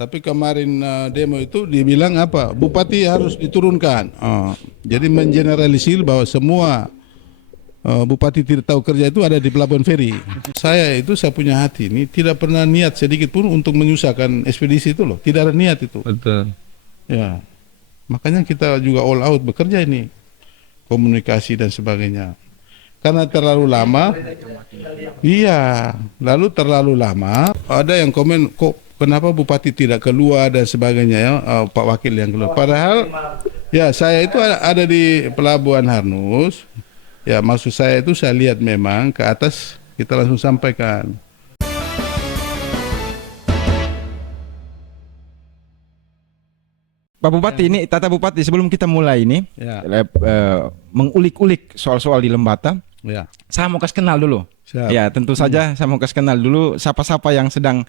Tapi kemarin demo itu dibilang apa? Bupati harus diturunkan. Jadi mengeneralisir bahwa semua bupati tidak tahu kerja itu ada di Pelabuhan Feri. Saya punya hati ini tidak pernah niat sedikit pun untuk menyusahkan ekspedisi itu loh. Tidak ada niat itu. Betul. Ya, makanya kita juga all out bekerja ini, komunikasi dan sebagainya. Karena terlalu lama, iya, lalu terlalu lama. Ada yang komen kok kenapa bupati tidak keluar dan sebagainya ya, Pak Wakil yang keluar. Padahal ya saya itu ada di Pelabuhan Harnus. Ya maksud saya itu saya lihat memang ke atas kita langsung sampaikan. Pak Bupati ini, Tata Bupati sebelum kita mulai ini Ya. mengulik-ulik soal-soal di Lembata, Ya. saya mau kasih kenal dulu. Siap. Ya tentu saja saya mau kasih kenal dulu siapa-siapa yang sedang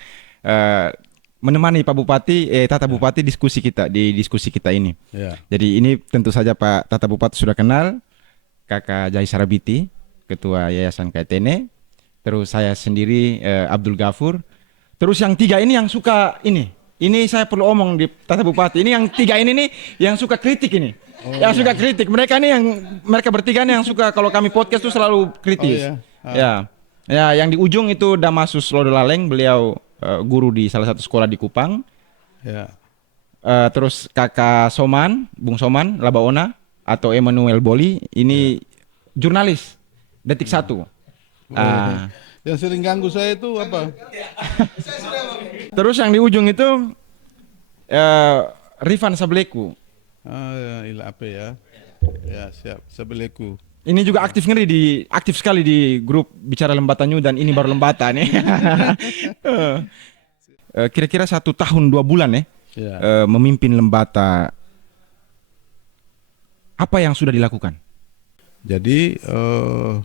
menemani Pak Bupati, Tata Bupati di diskusi kita ini. Ya. Jadi ini tentu saja Pak Tata Bupati sudah kenal, Kakak Jai Sarabiti, Ketua Yayasan KTN, terus saya sendiri Abdul Ghafur, terus yang tiga ini yang suka ini saya perlu omong di Tata Bupati, ini yang tiga ini nih yang suka kritik ini. Yang suka kritik, mereka bertiga nih yang suka kalau kami podcast tuh selalu kritis. Ya, yang di ujung itu Damasus Lodolaleng, beliau guru di salah satu sekolah di Kupang. Ya. Terus Kakak Soman, Bung Soman Labaona atau Emmanuel Boli, ini jurnalis Detik Satu. Yang sering ganggu saya itu apa? Terus yang di ujung itu Rifan Sableku. Ya, apa ya? Ya siap, Sableku. Ini juga aktif sekali di grup Bicara Lembata New dan ini baru Lembata nih. Kira-kira 1 tahun 2 bulan Ya. memimpin Lembata. Apa yang sudah dilakukan? Jadi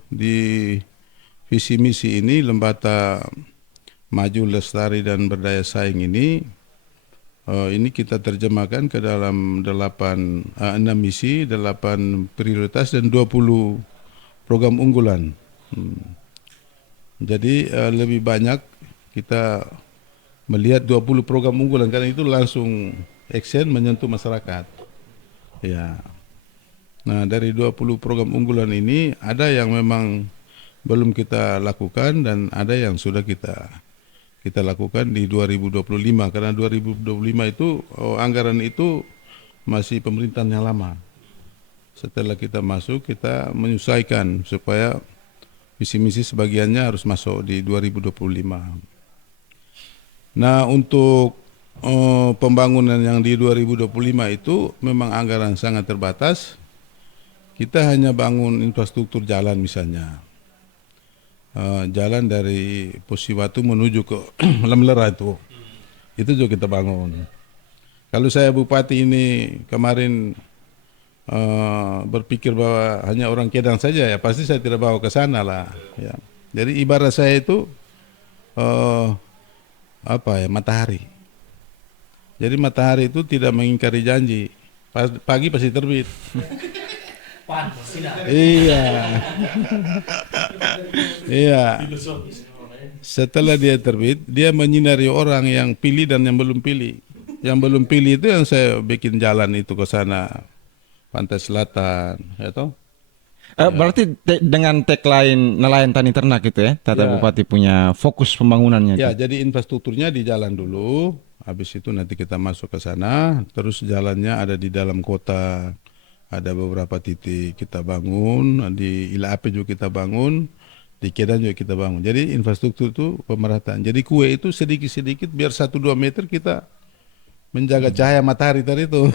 di visi misi ini Lembata Maju, Lestari dan Berdaya Saing ini kita terjemahkan ke dalam 6 misi, 8 prioritas dan 20 program unggulan. Jadi lebih banyak kita melihat 20 program unggulan karena itu langsung action menyentuh masyarakat. Ya. Nah, dari 20 program unggulan ini ada yang memang belum kita lakukan dan ada yang sudah kita lakukan di 2025 karena 2025 itu anggaran itu masih pemerintahan yang lama. Setelah kita masuk kita menyesuaikan supaya visi misi sebagiannya harus masuk di 2025. Nah, untuk pembangunan yang di 2025 itu memang anggaran sangat terbatas. Kita hanya bangun infrastruktur jalan misalnya. Jalan dari Posiwatu menuju ke Lemlera itu juga kita bangun. Kalau saya bupati ini kemarin berpikir bahwa hanya orang Kedang saja ya pasti saya tidak bawa ke sana lah. Ya. Jadi ibarat saya itu matahari. Jadi matahari itu tidak mengingkari janji. Pagi pasti terbit. Iya. Iya. Setelah dia terbit, dia menyinari orang yang pilih dan yang belum pilih. Yang belum pilih itu yang saya bikin jalan itu ke sana, Pantai Selatan, ya toh. Berarti dengan tagline nelayan tani ternak gitu ya, Tata Bupati punya fokus pembangunannya. Ya, jadi infrastrukturnya di jalan dulu, habis itu nanti kita masuk ke sana, terus jalannya ada di dalam kota. Ada beberapa titik kita bangun, di Ilape juga kita bangun, di Kedan juga kita bangun. Jadi infrastruktur itu pemerataan. Jadi kue itu sedikit-sedikit biar 1-2 meter kita menjaga cahaya matahari tadi itu.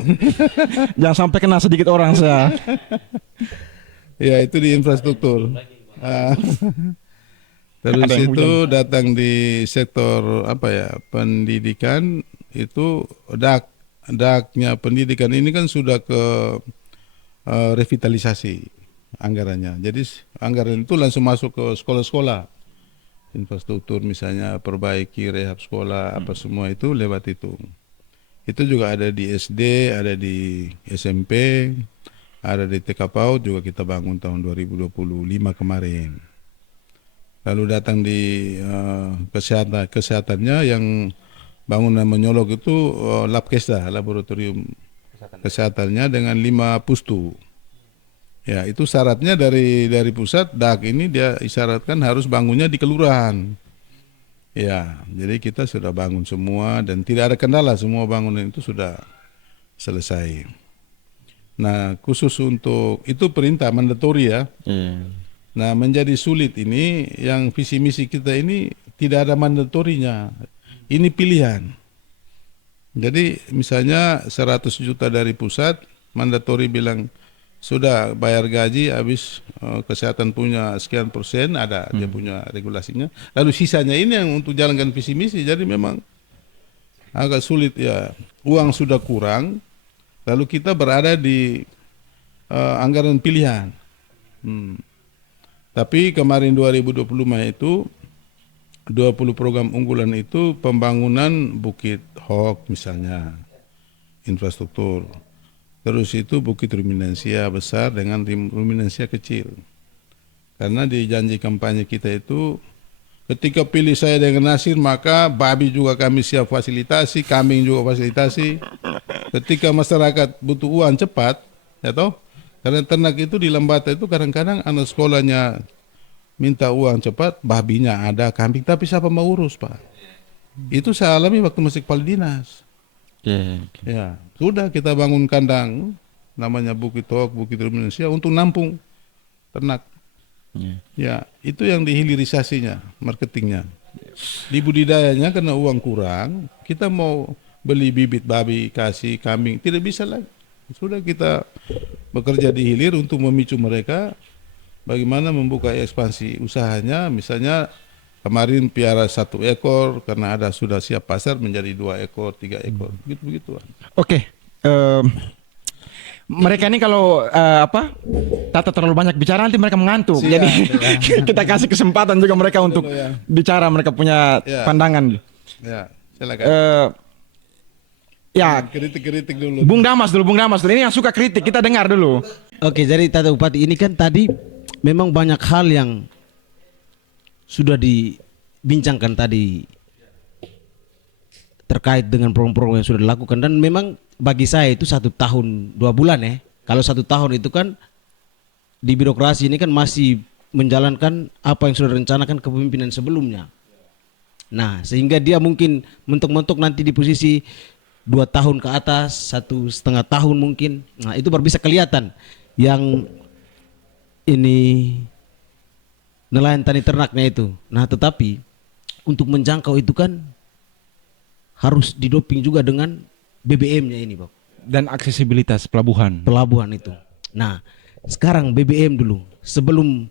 Jangan sampai kena sedikit orang saya. Ya itu di infrastruktur. Terus itu datang di sektor pendidikan itu daknya pendidikan ini kan sudah ke revitalisasi anggarannya. Jadi anggaran itu langsung masuk ke sekolah-sekolah. Infrastruktur misalnya perbaiki rehab sekolah apa semua itu lewat itu. Itu juga ada di SD, ada di SMP, ada di TK PAUD juga kita bangun tahun 2025 kemarin. Lalu datang di kesehatannya yang bangunan menyolok itu Labkesda, laboratorium kesehatannya dengan 5 pustu. Ya, itu syaratnya dari pusat DAK ini dia isyaratkan harus bangunnya di kelurahan. Ya, jadi kita sudah bangun semua dan tidak ada kendala, semua bangunan itu sudah selesai. Nah, khusus untuk itu perintah mandatori ya. Nah, menjadi sulit ini yang visi misi kita ini tidak ada mandatorinya. Ini pilihan. Jadi misalnya 100 juta dari pusat, mandatori bilang sudah bayar gaji habis kesehatan punya sekian persen, ada dia punya regulasinya. Lalu sisanya ini yang untuk jalankan visi misi. Jadi memang agak sulit ya. Uang sudah kurang, lalu kita berada di anggaran pilihan. Tapi kemarin 2025 itu 20 program unggulan itu pembangunan Bukit Hok misalnya, infrastruktur. Terus itu Bukit Ruminansia besar dengan Ruminansia kecil. Karena di janji kampanye kita itu, ketika pilih saya dengan Nasir, maka babi juga kami siap fasilitasi, kambing juga fasilitasi. Ketika masyarakat butuh uang cepat, ya toh, karena ternak itu di Lembata itu kadang-kadang anak sekolahnya minta uang cepat, babinya ada, kambing, tapi siapa mau urus, Pak? Itu saya alami waktu masih kepala dinas. Ya, sudah kita bangun kandang namanya Bukit Hok, Bukit Ruminansia untuk nampung ternak. Ya, itu yang dihilirisasinya, marketingnya. Di budidayanya karena uang kurang, kita mau beli bibit babi, kasih kambing, tidak bisa lagi. Sudah kita bekerja di hilir untuk memicu mereka bagaimana membuka ekspansi usahanya. Misalnya kemarin piara 1 ekor, karena ada sudah siap pasar menjadi 2 ekor, 3 ekor, begitu. Oke, mereka ini kalau Tata terlalu banyak bicara nanti mereka mengantuk. Siap, Jadi ya. kita kasih kesempatan juga mereka untuk ya. bicara, mereka punya Ya. pandangan. Ya, silakan. Ya, Kritik-kritik dulu. Bung Damas dulu. Ini yang suka kritik, kita dengar dulu. Oke, jadi Tata Bupati ini kan tadi memang banyak hal yang sudah dibincangkan tadi terkait dengan program-program yang sudah dilakukan, dan memang bagi saya itu 1 tahun 2 bulan ya. Kalau 1 tahun itu kan di birokrasi ini kan masih menjalankan apa yang sudah direncanakan kepemimpinan sebelumnya. Nah, sehingga dia mungkin mentok-mentok nanti di posisi 2 tahun ke atas, 1,5 tahun mungkin. Nah, itu baru bisa kelihatan yang ini nelayan tani ternaknya itu. Nah, tetapi untuk menjangkau itu kan harus didoping juga dengan BBM-nya ini, Pak. Dan aksesibilitas pelabuhan. Pelabuhan itu. Nah, sekarang BBM dulu. Sebelum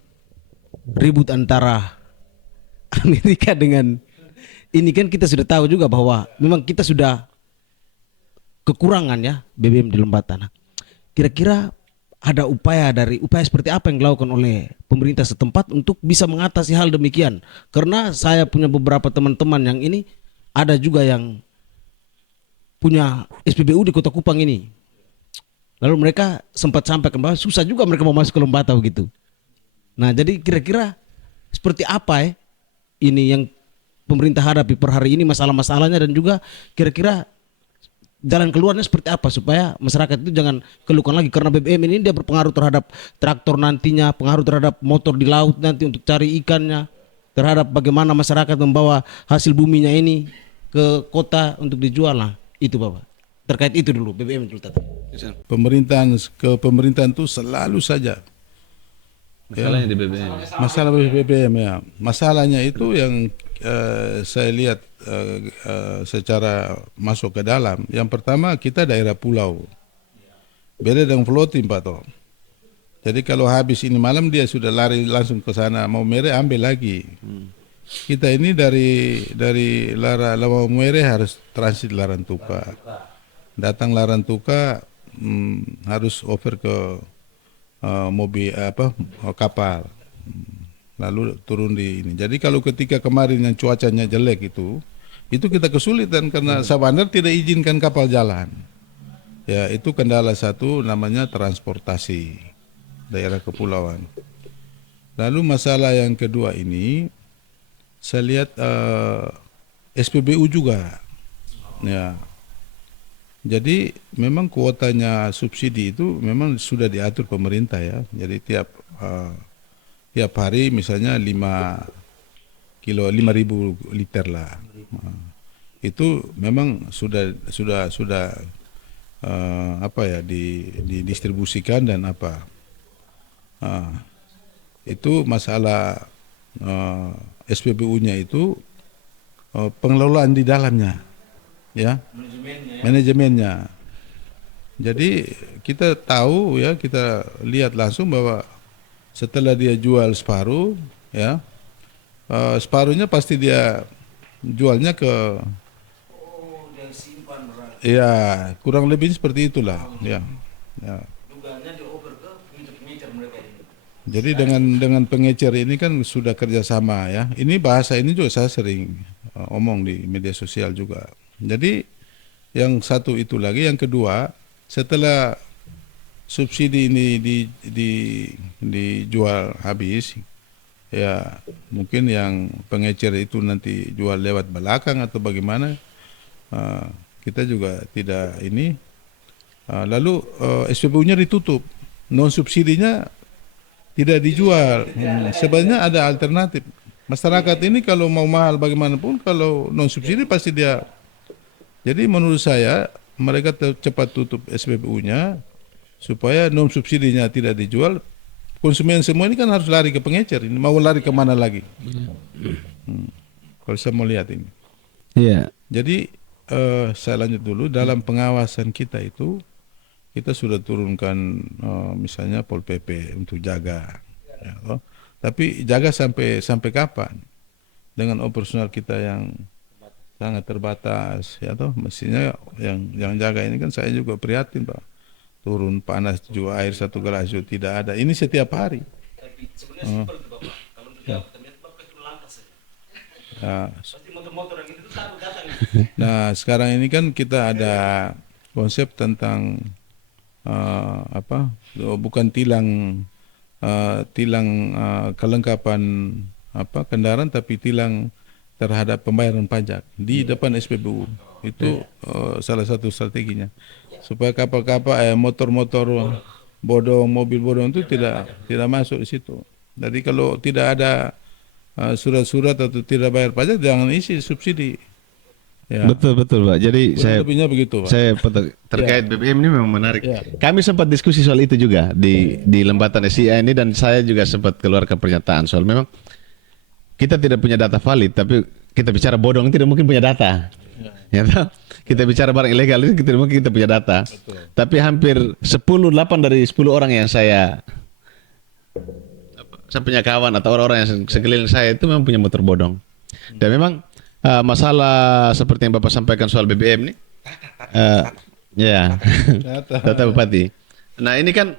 ribut antara Amerika dengan ini kan kita sudah tahu juga bahwa memang kita sudah kekurangan ya BBM di Lembata. Nah, kira-kira ada upaya seperti apa yang dilakukan oleh pemerintah setempat untuk bisa mengatasi hal demikian? Karena saya punya beberapa teman-teman yang ini ada juga yang punya SPBU di Kota Kupang ini. Lalu mereka sempat sampaikan bahwa susah juga mereka mau masuk ke Lembata begitu. Nah, jadi kira-kira seperti apa ya ini yang pemerintah hadapi per hari ini, masalah-masalahnya, dan juga kira-kira jalan keluarnya seperti apa supaya masyarakat itu jangan keluhkan lagi, karena BBM ini dia berpengaruh terhadap traktor nantinya, pengaruh terhadap motor di laut nanti untuk cari ikannya, terhadap bagaimana masyarakat membawa hasil buminya ini ke kota untuk dijual. Lah itu Bapak, terkait itu dulu BBM dulu Tata. Pemerintahan itu selalu saja Masalahnya di BBM. masalah BBM ya. Masalahnya itu yang saya lihat secara masuk ke dalam. Yang pertama, kita daerah pulau, beda dengan floating Pak Toh. Jadi kalau habis ini malam dia sudah lari langsung ke sana, mau mere ambil lagi. Kita ini dari Lamau-Mere harus transit Larantuka, datang Larantuka harus over ke mobil kapal, lalu turun di ini. Jadi kalau ketika kemarin yang cuacanya jelek itu kita kesulitan karena Sabandar tidak izinkan kapal jalan. Ya, itu kendala satu, namanya transportasi daerah kepulauan. Lalu masalah yang kedua ini saya lihat SPBU juga Ya. Jadi memang kuotanya subsidi itu memang sudah diatur pemerintah ya. Jadi tiap hari misalnya 5.000 liter lah. Itu memang sudah apa ya didistribusikan dan apa. Itu masalah SPBU-nya itu pengelolaan di dalamnya. Ya, manajemennya. Jadi kita tahu ya, kita lihat langsung bahwa setelah dia jual separuh, ya, separuhnya pasti dia jualnya ke, ya kurang lebih seperti itulah, ya. Jadi dengan pengecer ini kan sudah kerjasama ya. Ini bahasa ini juga saya sering omong di media sosial juga. Jadi yang satu itu lagi, yang kedua setelah subsidi ini dijual habis, ya mungkin yang pengecer itu nanti jual lewat belakang atau bagaimana, kita juga tidak ini. Lalu SPBU-nya ditutup, non subsidinya tidak dijual. Sebenarnya ada alternatif. Masyarakat ini kalau mau mahal bagaimanapun, kalau non subsidi pasti dia. Jadi menurut saya mereka cepat tutup SPBU-nya supaya non subsidinya tidak dijual. Konsumen semua ini kan harus lari ke pengecer. Ini mau lari kemana lagi? Kalau saya mau lihat ini. Iya. Jadi saya lanjut dulu. Dalam pengawasan kita itu kita sudah turunkan misalnya Pol PP untuk jaga. Ya, tapi jaga sampai kapan? Dengan operasional kita yang sangat terbatas, ya toh. Mestinya yang jaga ini kan saya juga prihatin, Pak. Turun panas juga, air 1 gelas juga tidak ada. Ini setiap hari. Nah, sekarang ini kan kita ada konsep tentang bukan tilang kelengkapan kendaraan, tapi tilang terhadap pembayaran pajak di depan SPBU. Itu salah satu strateginya supaya kapal-kapal motor-motor bodong, mobil bodong itu tidak masuk di situ. Jadi kalau tidak ada surat-surat atau tidak bayar pajak, jangan isi subsidi. Ya. Betul Pak. Jadi lebihnya begitu, Pak. Saya terkait BBM ini memang menarik. Kami sempat diskusi soal itu juga di Lembatan SIA ini, dan saya juga sempat keluarkan pernyataan soal memang kita tidak punya data valid, tapi kita bicara bodong tidak mungkin punya data. Ya, kita bicara barang ilegal itu tidak mungkin kita punya data. Betul. Tapi hampir 8 dari 10 orang yang saya punya kawan atau orang-orang yang sekeliling saya itu memang punya motor bodong. Dan memang masalah seperti yang Bapak sampaikan soal BBM nih, ya, Data Bupati. Nah ini kan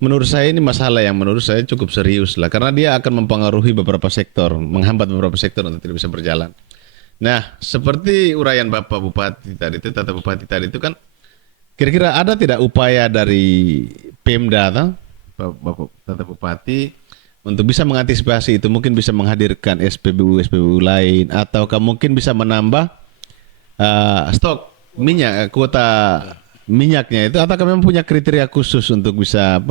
menurut saya ini masalah yang menurut saya cukup serius lah, karena dia akan mempengaruhi beberapa sektor, menghambat beberapa sektor untuk tidak bisa berjalan. Nah seperti uraian Bapak Bupati tadi itu, Tata Bupati tadi itu kan, kira-kira ada tidak upaya dari Pemda atau Bapak Tata Bupati untuk bisa mengantisipasi itu, mungkin bisa menghadirkan SPBU lain, ataukah mungkin bisa menambah stok minyak, kuota minyaknya itu, ataukah memang punya kriteria khusus untuk bisa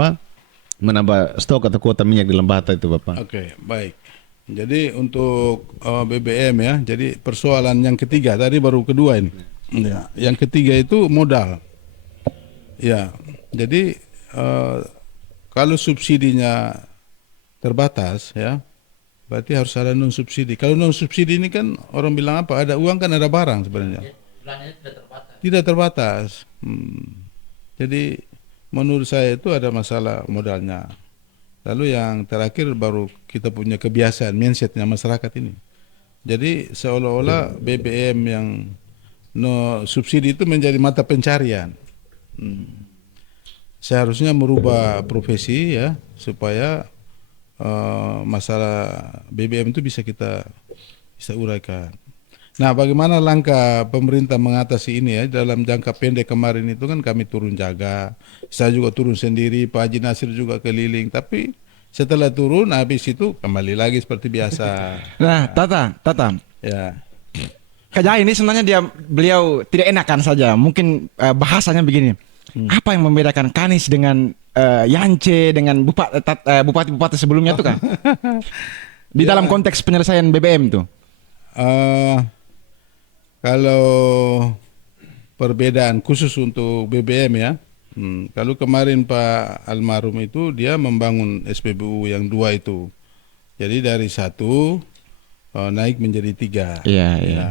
menambah stok atau kuota minyak di Lembata itu, Bapak? Oke, baik. Jadi untuk BBM ya, jadi persoalan yang ketiga, tadi baru kedua ini. Ya, yang ketiga itu modal. Ya, jadi kalau subsidinya terbatas ya, berarti harus ada non subsidi. Kalau non subsidi ini kan orang bilang apa? Ada uang kan ada barang sebenarnya. Tidak terbatas. Jadi menurut saya itu ada masalah modalnya. Lalu yang terakhir baru kita punya kebiasaan mindsetnya masyarakat ini. Jadi seolah-olah BBM yang no subsidi itu menjadi mata pencarian. Seharusnya merubah profesi ya, supaya masalah BBM itu bisa uraikan. Nah, bagaimana langkah pemerintah mengatasi ini ya? Dalam jangka pendek kemarin itu kan kami turun jaga, saya juga turun sendiri, Pak Haji Nasir juga keliling. Tapi setelah turun, habis itu kembali lagi seperti biasa. Nah, Tata. Ya. Kak Jai ini sebenarnya beliau tidak enakan saja. Mungkin bahasanya begini. Apa yang membedakan Kanis dengan Yance dengan bupati-bupati sebelumnya tuh Kak? Di dalam konteks penyelesaian BBM tuh. Eh, kalau perbedaan khusus untuk BBM ya, kalau kemarin Pak almarhum itu dia membangun SPBU yang 2 itu, jadi dari 1 naik menjadi 3. Iya, ya,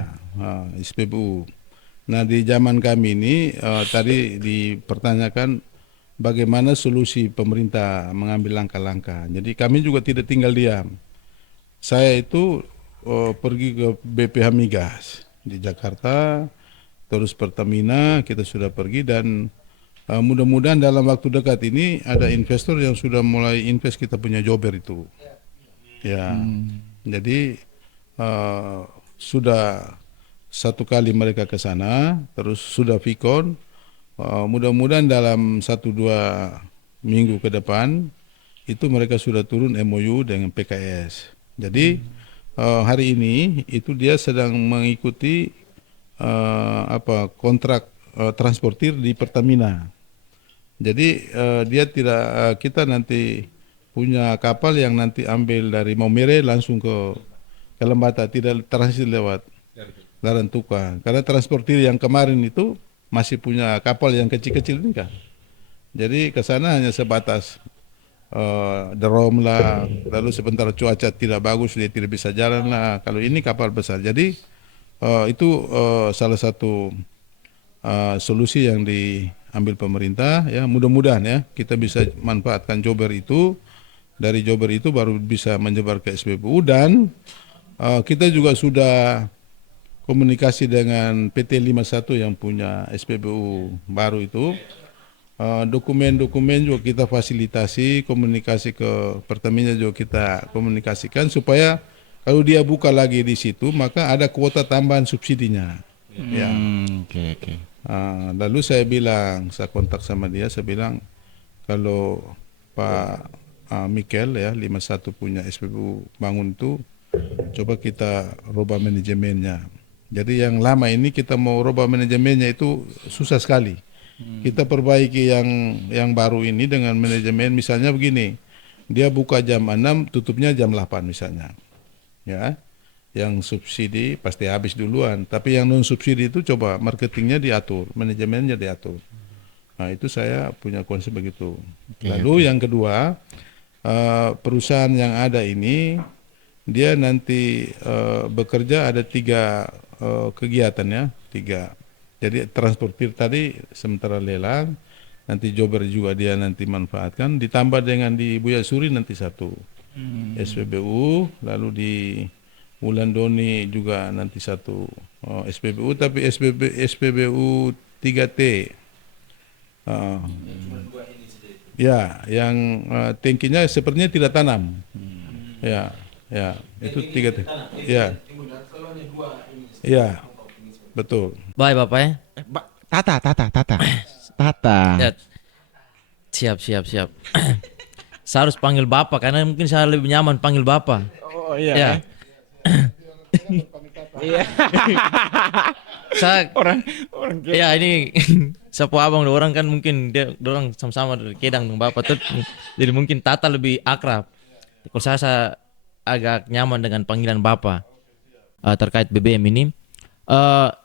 SPBU. Nah di zaman kami ini tadi dipertanyakan bagaimana solusi pemerintah mengambil langkah-langkah. Jadi kami juga tidak tinggal diam. Saya itu pergi ke BPH Migas di Jakarta, terus Pertamina kita sudah pergi dan mudah-mudahan dalam waktu dekat ini ada investor yang sudah mulai invest kita punya Jober itu. Ya, jadi sudah 1 kali mereka ke sana, terus sudah Vicon. Mudah-mudahan dalam 1-2 minggu ke depan itu mereka sudah turun MOU dengan PKS. Jadi hari ini itu dia sedang mengikuti kontrak transportir di Pertamina. Jadi dia tidak kita nanti punya kapal yang nanti ambil dari Maumere langsung ke Lembata, tidak transit lewat Larantuka. Karena transportir yang kemarin itu masih punya kapal yang kecil-kecil ini kan. Jadi ke sana hanya sebatas derom lah, lalu sebentar cuaca tidak bagus dia tidak bisa jalan lah. Kalau ini kapal besar, jadi itu salah satu solusi yang diambil pemerintah ya. Mudah-mudahan ya kita bisa manfaatkan Jober itu, dari Jober itu baru bisa menyebar ke SPBU dan kita juga sudah komunikasi dengan PT 51 yang punya SPBU baru itu. Dokumen-dokumen juga kita fasilitasi, komunikasi ke Pertamina juga kita komunikasikan supaya kalau dia buka lagi di situ maka ada kuota tambahan subsidinya. Ya. Oke. Lalu saya kontak sama dia, saya bilang kalau Pak Mikel ya 51 punya SPBU bangun itu coba kita rubah manajemennya. Jadi yang lama ini kita mau rubah manajemennya itu susah sekali. Kita perbaiki yang baru ini dengan manajemen misalnya begini. Dia buka jam 6, tutupnya jam 8 misalnya. Ya. Yang subsidi pasti habis duluan, tapi yang non subsidi itu coba marketingnya diatur, manajemennya diatur. Nah, itu saya punya konsep begitu. Lalu yang kedua, perusahaan yang ada ini dia nanti bekerja ada 3 kegiatan ya, 3. Jadi transportir tadi sementara lelang, nanti Jober juga dia nanti manfaatkan, ditambah dengan di Buya Suri nanti 1 SPBU, lalu di Wulandoni juga nanti 1 SPBU, tapi SPBU 3T. Ya, yang tangkinya sepertinya tidak tanam. Ya, itu 3T. Ya. Ya. Betul. Baik Bapak ya. Tata. Ya. Siap. Saya harus panggil Bapak karena mungkin saya lebih nyaman panggil Bapak. Oh iya. Ya. Iya. Saya orang ya ini sapu abang orang kan mungkin dia orang sama-sama dari Kedang dengan Bapak tuh. Jadi mungkin Tata lebih akrab. Kalau saya agak nyaman dengan panggilan Bapak terkait BBM ini.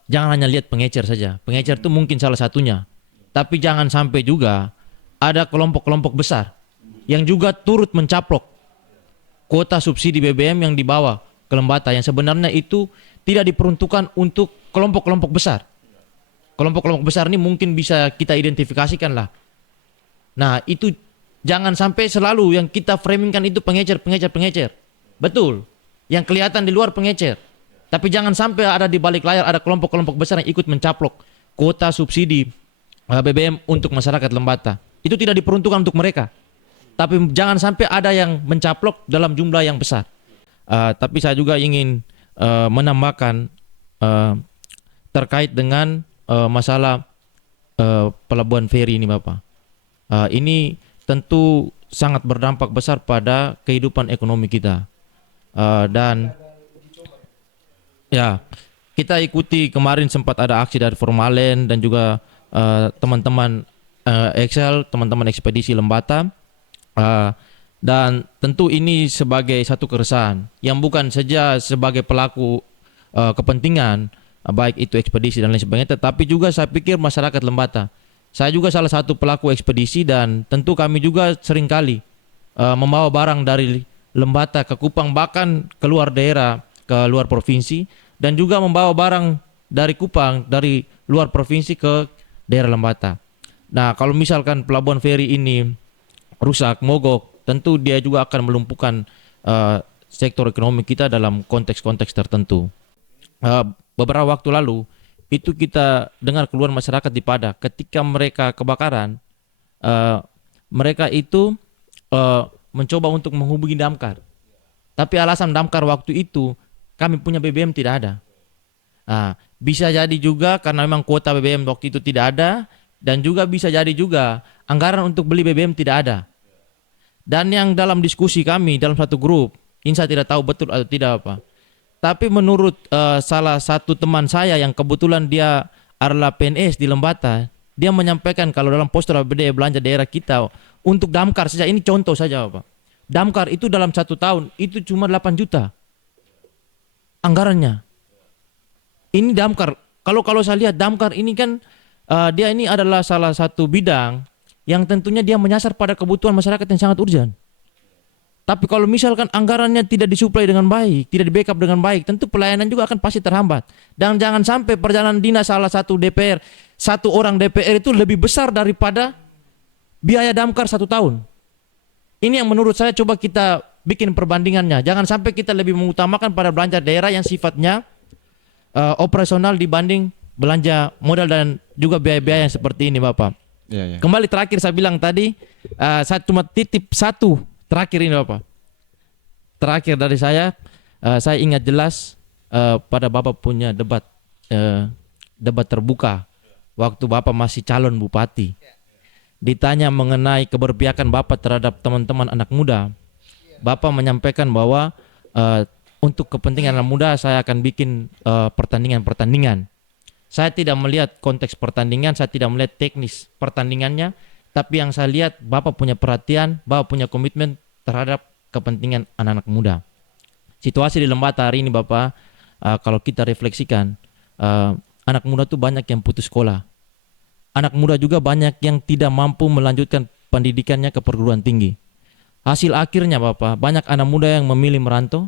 Jangan hanya lihat pengecer saja. Pengecer itu mungkin salah satunya. Tapi jangan sampai juga ada kelompok-kelompok besar yang juga turut mencaplok kuota subsidi BBM yang dibawa ke Lembata yang sebenarnya itu tidak diperuntukkan untuk kelompok-kelompok besar. Kelompok-kelompok besar ini mungkin bisa kita identifikasikan lah. Nah itu jangan sampai selalu yang kita framingkan itu pengecer. Betul. Yang kelihatan di luar pengecer. Tapi jangan sampai ada di balik layar ada kelompok-kelompok besar yang ikut mencaplok kuota subsidi BBM untuk masyarakat Lembata. Itu tidak diperuntukkan untuk mereka. Tapi jangan sampai ada yang mencaplok dalam jumlah yang besar. Tapi saya juga ingin menambahkan terkait dengan masalah pelabuhan feri ini Bapak. Ini tentu sangat berdampak besar pada kehidupan ekonomi kita. Dan ya, kita ikuti kemarin sempat ada aksi dari Formalen dan juga teman-teman Excel, teman-teman ekspedisi Lembata. Dan tentu ini sebagai satu keresahan yang bukan saja sebagai pelaku kepentingan, baik itu ekspedisi dan lain sebagainya, tetapi juga saya pikir masyarakat Lembata. Saya juga salah satu pelaku ekspedisi dan tentu kami juga seringkali membawa barang dari Lembata ke Kupang, bahkan keluar daerah, ke luar provinsi, dan juga membawa barang dari Kupang, dari luar provinsi ke daerah Lembata. Nah, kalau misalkan pelabuhan feri ini rusak, mogok, tentu dia juga akan melumpuhkan sektor ekonomi kita dalam konteks-konteks tertentu. Beberapa waktu lalu itu kita dengar keluhan masyarakat di Pada ketika mereka kebakaran, mereka itu mencoba untuk menghubungi damkar, tapi alasan damkar waktu itu kami punya BBM tidak ada. Bisa jadi juga karena memang kuota BBM waktu itu tidak ada, dan juga bisa jadi juga anggaran untuk beli BBM tidak ada. Dan yang dalam diskusi kami dalam satu grup, ini saya tidak tahu betul atau tidak apa. Tapi menurut salah satu teman saya yang kebetulan dia adalah PNS di Lembata, dia menyampaikan kalau dalam poster APBD belanja daerah kita untuk damkar saja, ini contoh saja Pak. Damkar itu dalam 1 tahun itu cuma 8 juta anggarannya. Ini damkar. Kalau saya lihat damkar ini kan dia ini adalah salah satu bidang yang tentunya dia menyasar pada kebutuhan masyarakat yang sangat urgent. Tapi kalau misalkan anggarannya tidak disuplai dengan baik, tidak di-backup dengan baik, tentu pelayanan juga akan pasti terhambat. Dan jangan sampai perjalanan dinas salah satu DPR, satu orang DPR itu lebih besar daripada biaya damkar 1 tahun. Ini yang menurut saya coba kita bikin perbandingannya. Jangan sampai kita lebih mengutamakan pada belanja daerah yang sifatnya operasional dibanding belanja modal dan juga biaya-biaya yang seperti ini Bapak. Ya. Kembali terakhir saya bilang tadi, saya cuma titip satu terakhir ini Bapak. Terakhir dari saya ingat jelas pada Bapak punya debat terbuka waktu Bapak masih calon bupati. Ditanya mengenai keberpihakan Bapak terhadap teman-teman anak muda, Bapak menyampaikan bahwa untuk kepentingan anak muda saya akan bikin pertandingan-pertandingan. Saya tidak melihat konteks pertandingan, saya tidak melihat teknis pertandingannya, tapi yang saya lihat Bapak punya perhatian, Bapak punya komitmen terhadap kepentingan anak-anak muda. Situasi di Lembata hari ini Bapak, kalau kita refleksikan, anak muda tuh banyak yang putus sekolah. Anak muda juga banyak yang tidak mampu melanjutkan pendidikannya ke perguruan tinggi. Hasil akhirnya Bapak, banyak anak muda yang memilih merantau,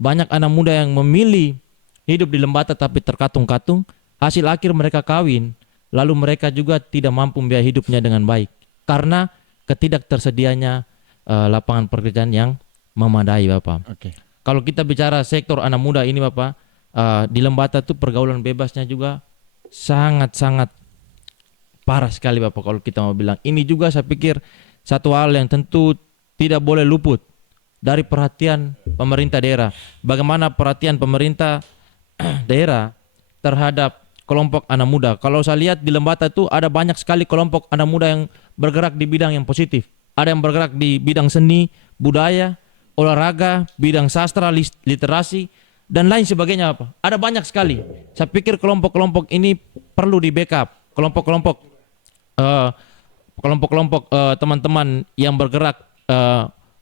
banyak anak muda yang memilih hidup di Lembata tapi terkatung-katung. Hasil akhir mereka kawin, lalu mereka juga tidak mampu membiayai hidupnya dengan baik karena ketidaktersedianya lapangan pekerjaan yang memadai Bapak. Oke. Kalau kita bicara sektor anak muda ini Bapak, di Lembata tuh pergaulan bebasnya juga sangat-sangat parah sekali Bapak kalau kita mau bilang. Ini juga saya pikir satu hal yang tentu tidak boleh luput dari perhatian pemerintah daerah. Bagaimana perhatian pemerintah daerah terhadap kelompok anak muda. Kalau saya lihat di Lembata itu ada banyak sekali kelompok anak muda yang bergerak di bidang yang positif. Ada yang bergerak di bidang seni, budaya, olahraga, bidang sastra, literasi, dan lain sebagainya Pak. Ada banyak sekali. Saya pikir kelompok-kelompok ini perlu di backup. Kelompok-kelompok teman-teman yang bergerak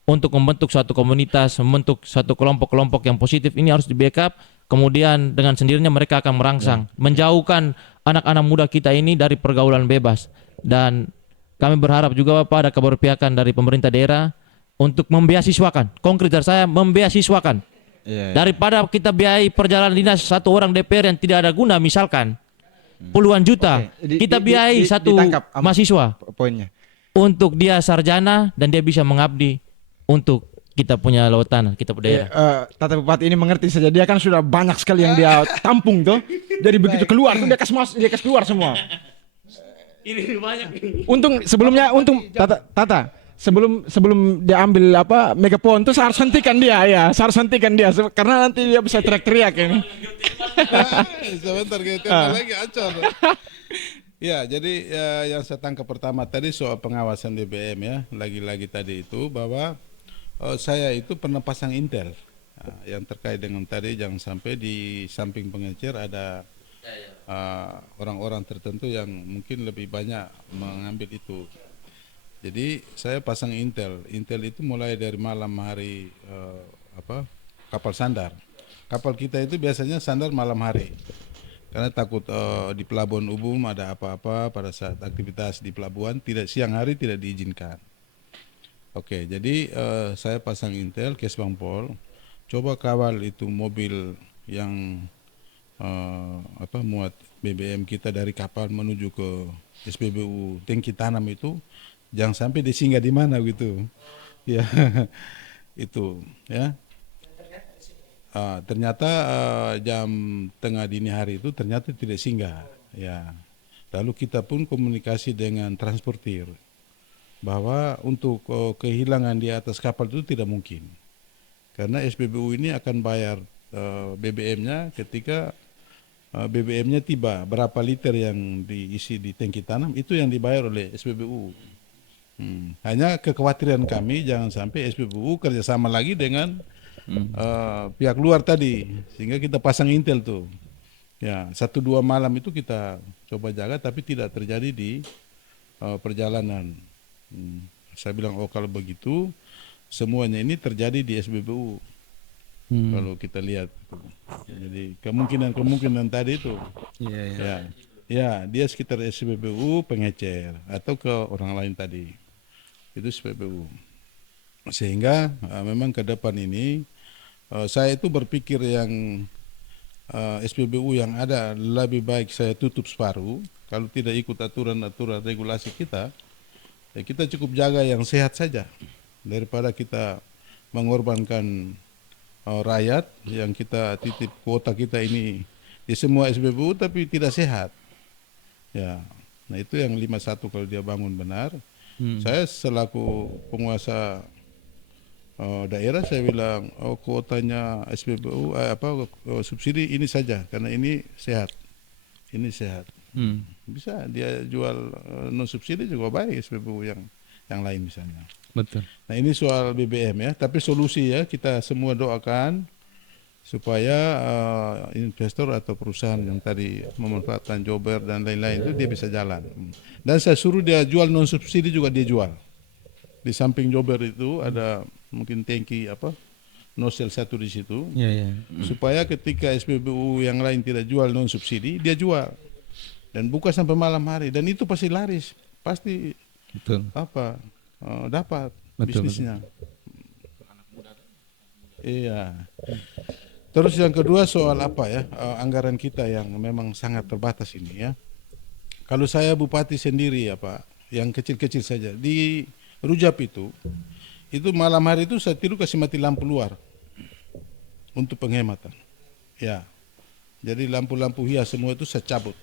untuk membentuk suatu komunitas, membentuk satu kelompok-kelompok yang positif ini harus di backup. Kemudian dengan sendirinya mereka akan merangsang, menjauhkan anak-anak muda kita ini dari pergaulan bebas. Dan kami berharap juga Bapak ada keberpihakan dari pemerintah daerah untuk membeasiswakan. Konkret dari saya, membeasiswakan. Daripada kita biayai perjalanan dinas satu orang DPR yang tidak ada guna misalkan puluhan juta, kita biayai satu mahasiswa poinnya untuk dia sarjana dan dia bisa mengabdi untuk kita punya lautan, kita punya daerah. Tata Bupati ini mengerti saja, dia kan sudah banyak sekali yang dia tampung tuh. Jadi begitu keluar tuh dia kasih keluar semua. Ini banyak. Untung Tata sebelum dia ambil megapon tuh saya harus hentikan dia karena nanti dia bisa teriak-teriak ini. Sebentar kita lagi acor. Ya, jadi yang saya tangkap pertama tadi soal pengawasan DBM ya, lagi-lagi tadi itu bahwa saya itu pernah pasang Intel Nah, yang terkait dengan tadi jangan sampai di samping pengecer ada orang-orang tertentu yang mungkin lebih banyak mengambil itu. Jadi saya pasang intel. Intel itu mulai dari malam hari kapal sandar. Kapal kita itu biasanya sandar malam hari. Karena takut di pelabuhan umum ada apa-apa pada saat aktivitas di pelabuhan, tidak siang hari tidak diizinkan. Oke, jadi saya pasang intel Kesbang Pol, coba kawal itu mobil yang muat BBM kita dari kapal menuju ke SPBU tangki tanam itu, jangan sampai dia singgah di mana gitu, ya itu ya. Ternyata jam tengah dini hari itu ternyata tidak singgah, ya. Lalu kita pun komunikasi dengan transportir bahwa untuk kehilangan di atas kapal itu tidak mungkin, karena SPBU ini akan bayar BBM-nya ketika BBM-nya tiba, berapa liter yang diisi di tangki tanam itu yang dibayar oleh SPBU. Hanya kekhawatiran kami jangan sampai SPBU kerjasama lagi dengan pihak luar tadi, sehingga kita pasang intel tuh. Ya, 1-2 malam itu kita coba jaga, tapi tidak terjadi di perjalanan. Saya bilang, kalau begitu semuanya ini terjadi di SPBU. Kalau kita lihat, jadi kemungkinan tadi itu, ya dia sekitar SPBU pengecer atau ke orang lain tadi, itu SPBU. Sehingga memang ke depan ini saya itu berpikir yang SPBU yang ada lebih baik saya tutup separuh. Kalau tidak ikut aturan-aturan regulasi kita, ya kita cukup jaga yang sehat saja daripada kita mengorbankan rakyat yang kita titip kuota kita ini di semua SPBU tapi tidak sehat. Ya, nah itu yang 51 kalau dia bangun benar. Saya selaku penguasa daerah saya bilang kuotanya SPBU subsidi ini saja karena ini sehat, bisa dia jual non subsidi juga baik SPBU yang lain misalnya. Betul. Nah ini soal BBM ya, tapi solusi ya kita semua doakan supaya investor atau perusahaan yang tadi memanfaatkan Jober dan lain-lain itu dia bisa jalan. Dan saya suruh dia jual non subsidi juga dia jual. Di samping Jober itu ada mungkin tangki nozzle satu di situ, supaya ketika SPBU yang lain tidak jual non subsidi dia jual dan buka sampai malam hari, dan itu pasti laris, pasti dapat bisnisnya. Iya. Terus yang kedua soal anggaran kita yang memang sangat terbatas ini ya. Kalau saya bupati sendiri yang kecil-kecil saja di Rujab itu malam hari itu saya tidur kasih mati lampu luar untuk penghematan. Ya, jadi lampu-lampu hias semua itu saya cabut.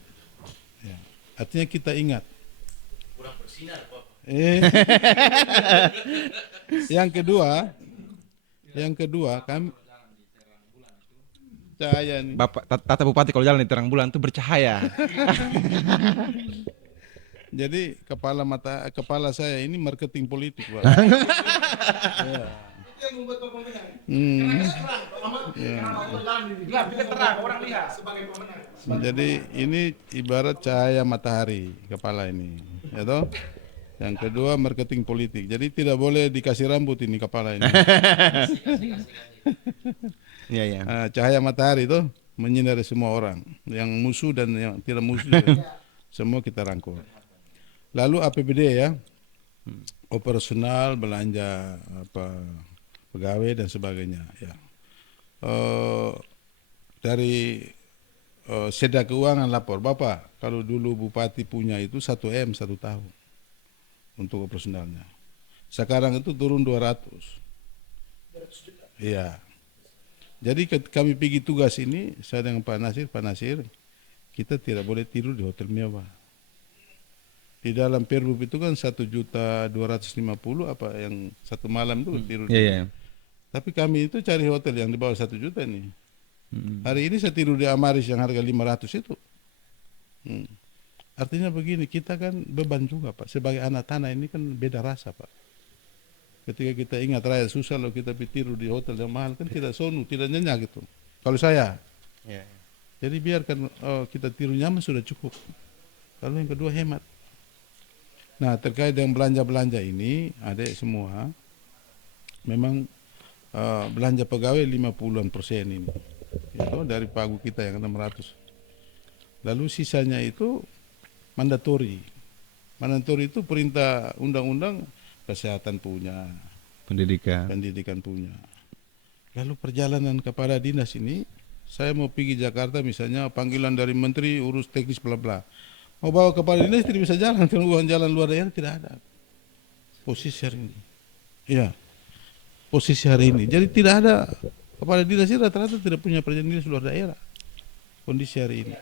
Ya. Artinya kita ingat. Kurang bersinar, Pak. Yang kedua kami cahaya nih. Bapak Tata Bupati kalau jalan di terang bulan itu bercahaya. Jadi kepala saya ini marketing politik, Pak. Ya. Jadi ini ibarat cahaya matahari kepala ini, ya toh. Yang kedua marketing politik. Jadi tidak boleh dikasih rambut ini kepala ini. Cahaya matahari itu menyinari semua orang, yang musuh dan yang tidak musuh semua kita rangkul. Lalu APBD ya, operasional, belanja pegawai dan sebagainya. Ya. Dari Seda Keuangan lapor, Bapak, kalau dulu Bupati punya itu 1M 1 tahun untuk operasionalnya. Sekarang itu turun 200. Iya. Jadi kami pergi tugas ini, saya dengan Pak Nasir, kita tidak boleh tidur di hotel mewah. Di dalam Perbup itu kan 1.250.000 yang satu malam itu tidur. Tapi kami itu cari hotel yang di bawah 1 juta nih. Hari ini saya tidur di Amaris yang harga 500 itu. Artinya begini, kita kan beban juga Pak. Sebagai anak tanah ini kan beda rasa Pak. Ketika kita ingat rakyat susah lalu kita tidur di hotel yang mahal kan tidak sonu, tidak nyenyak gitu. Kalau saya, jadi biarkan kita tidur nyaman sudah cukup. Lalu yang kedua hemat. Nah terkait dengan belanja ini, adik semua, memang belanja pegawai 50% ini, itu dari pagu kita yang 600. Lalu sisanya itu mandatori. Mandatori itu perintah undang-undang, kesehatan punya, pendidikan punya. Lalu perjalanan kepada dinas ini, saya mau pergi Jakarta misalnya, panggilan dari menteri urus teknis bla bla. Mau bawa kepala dinas tidak bisa jalan, karena uang jalan luar daerah tidak ada. Posisi hari ini. Iya. Posisi hari ini. Jadi tidak ada, kepala dinas ini rata-rata tidak punya perjalanan dinas luar daerah. Kondisi hari ini.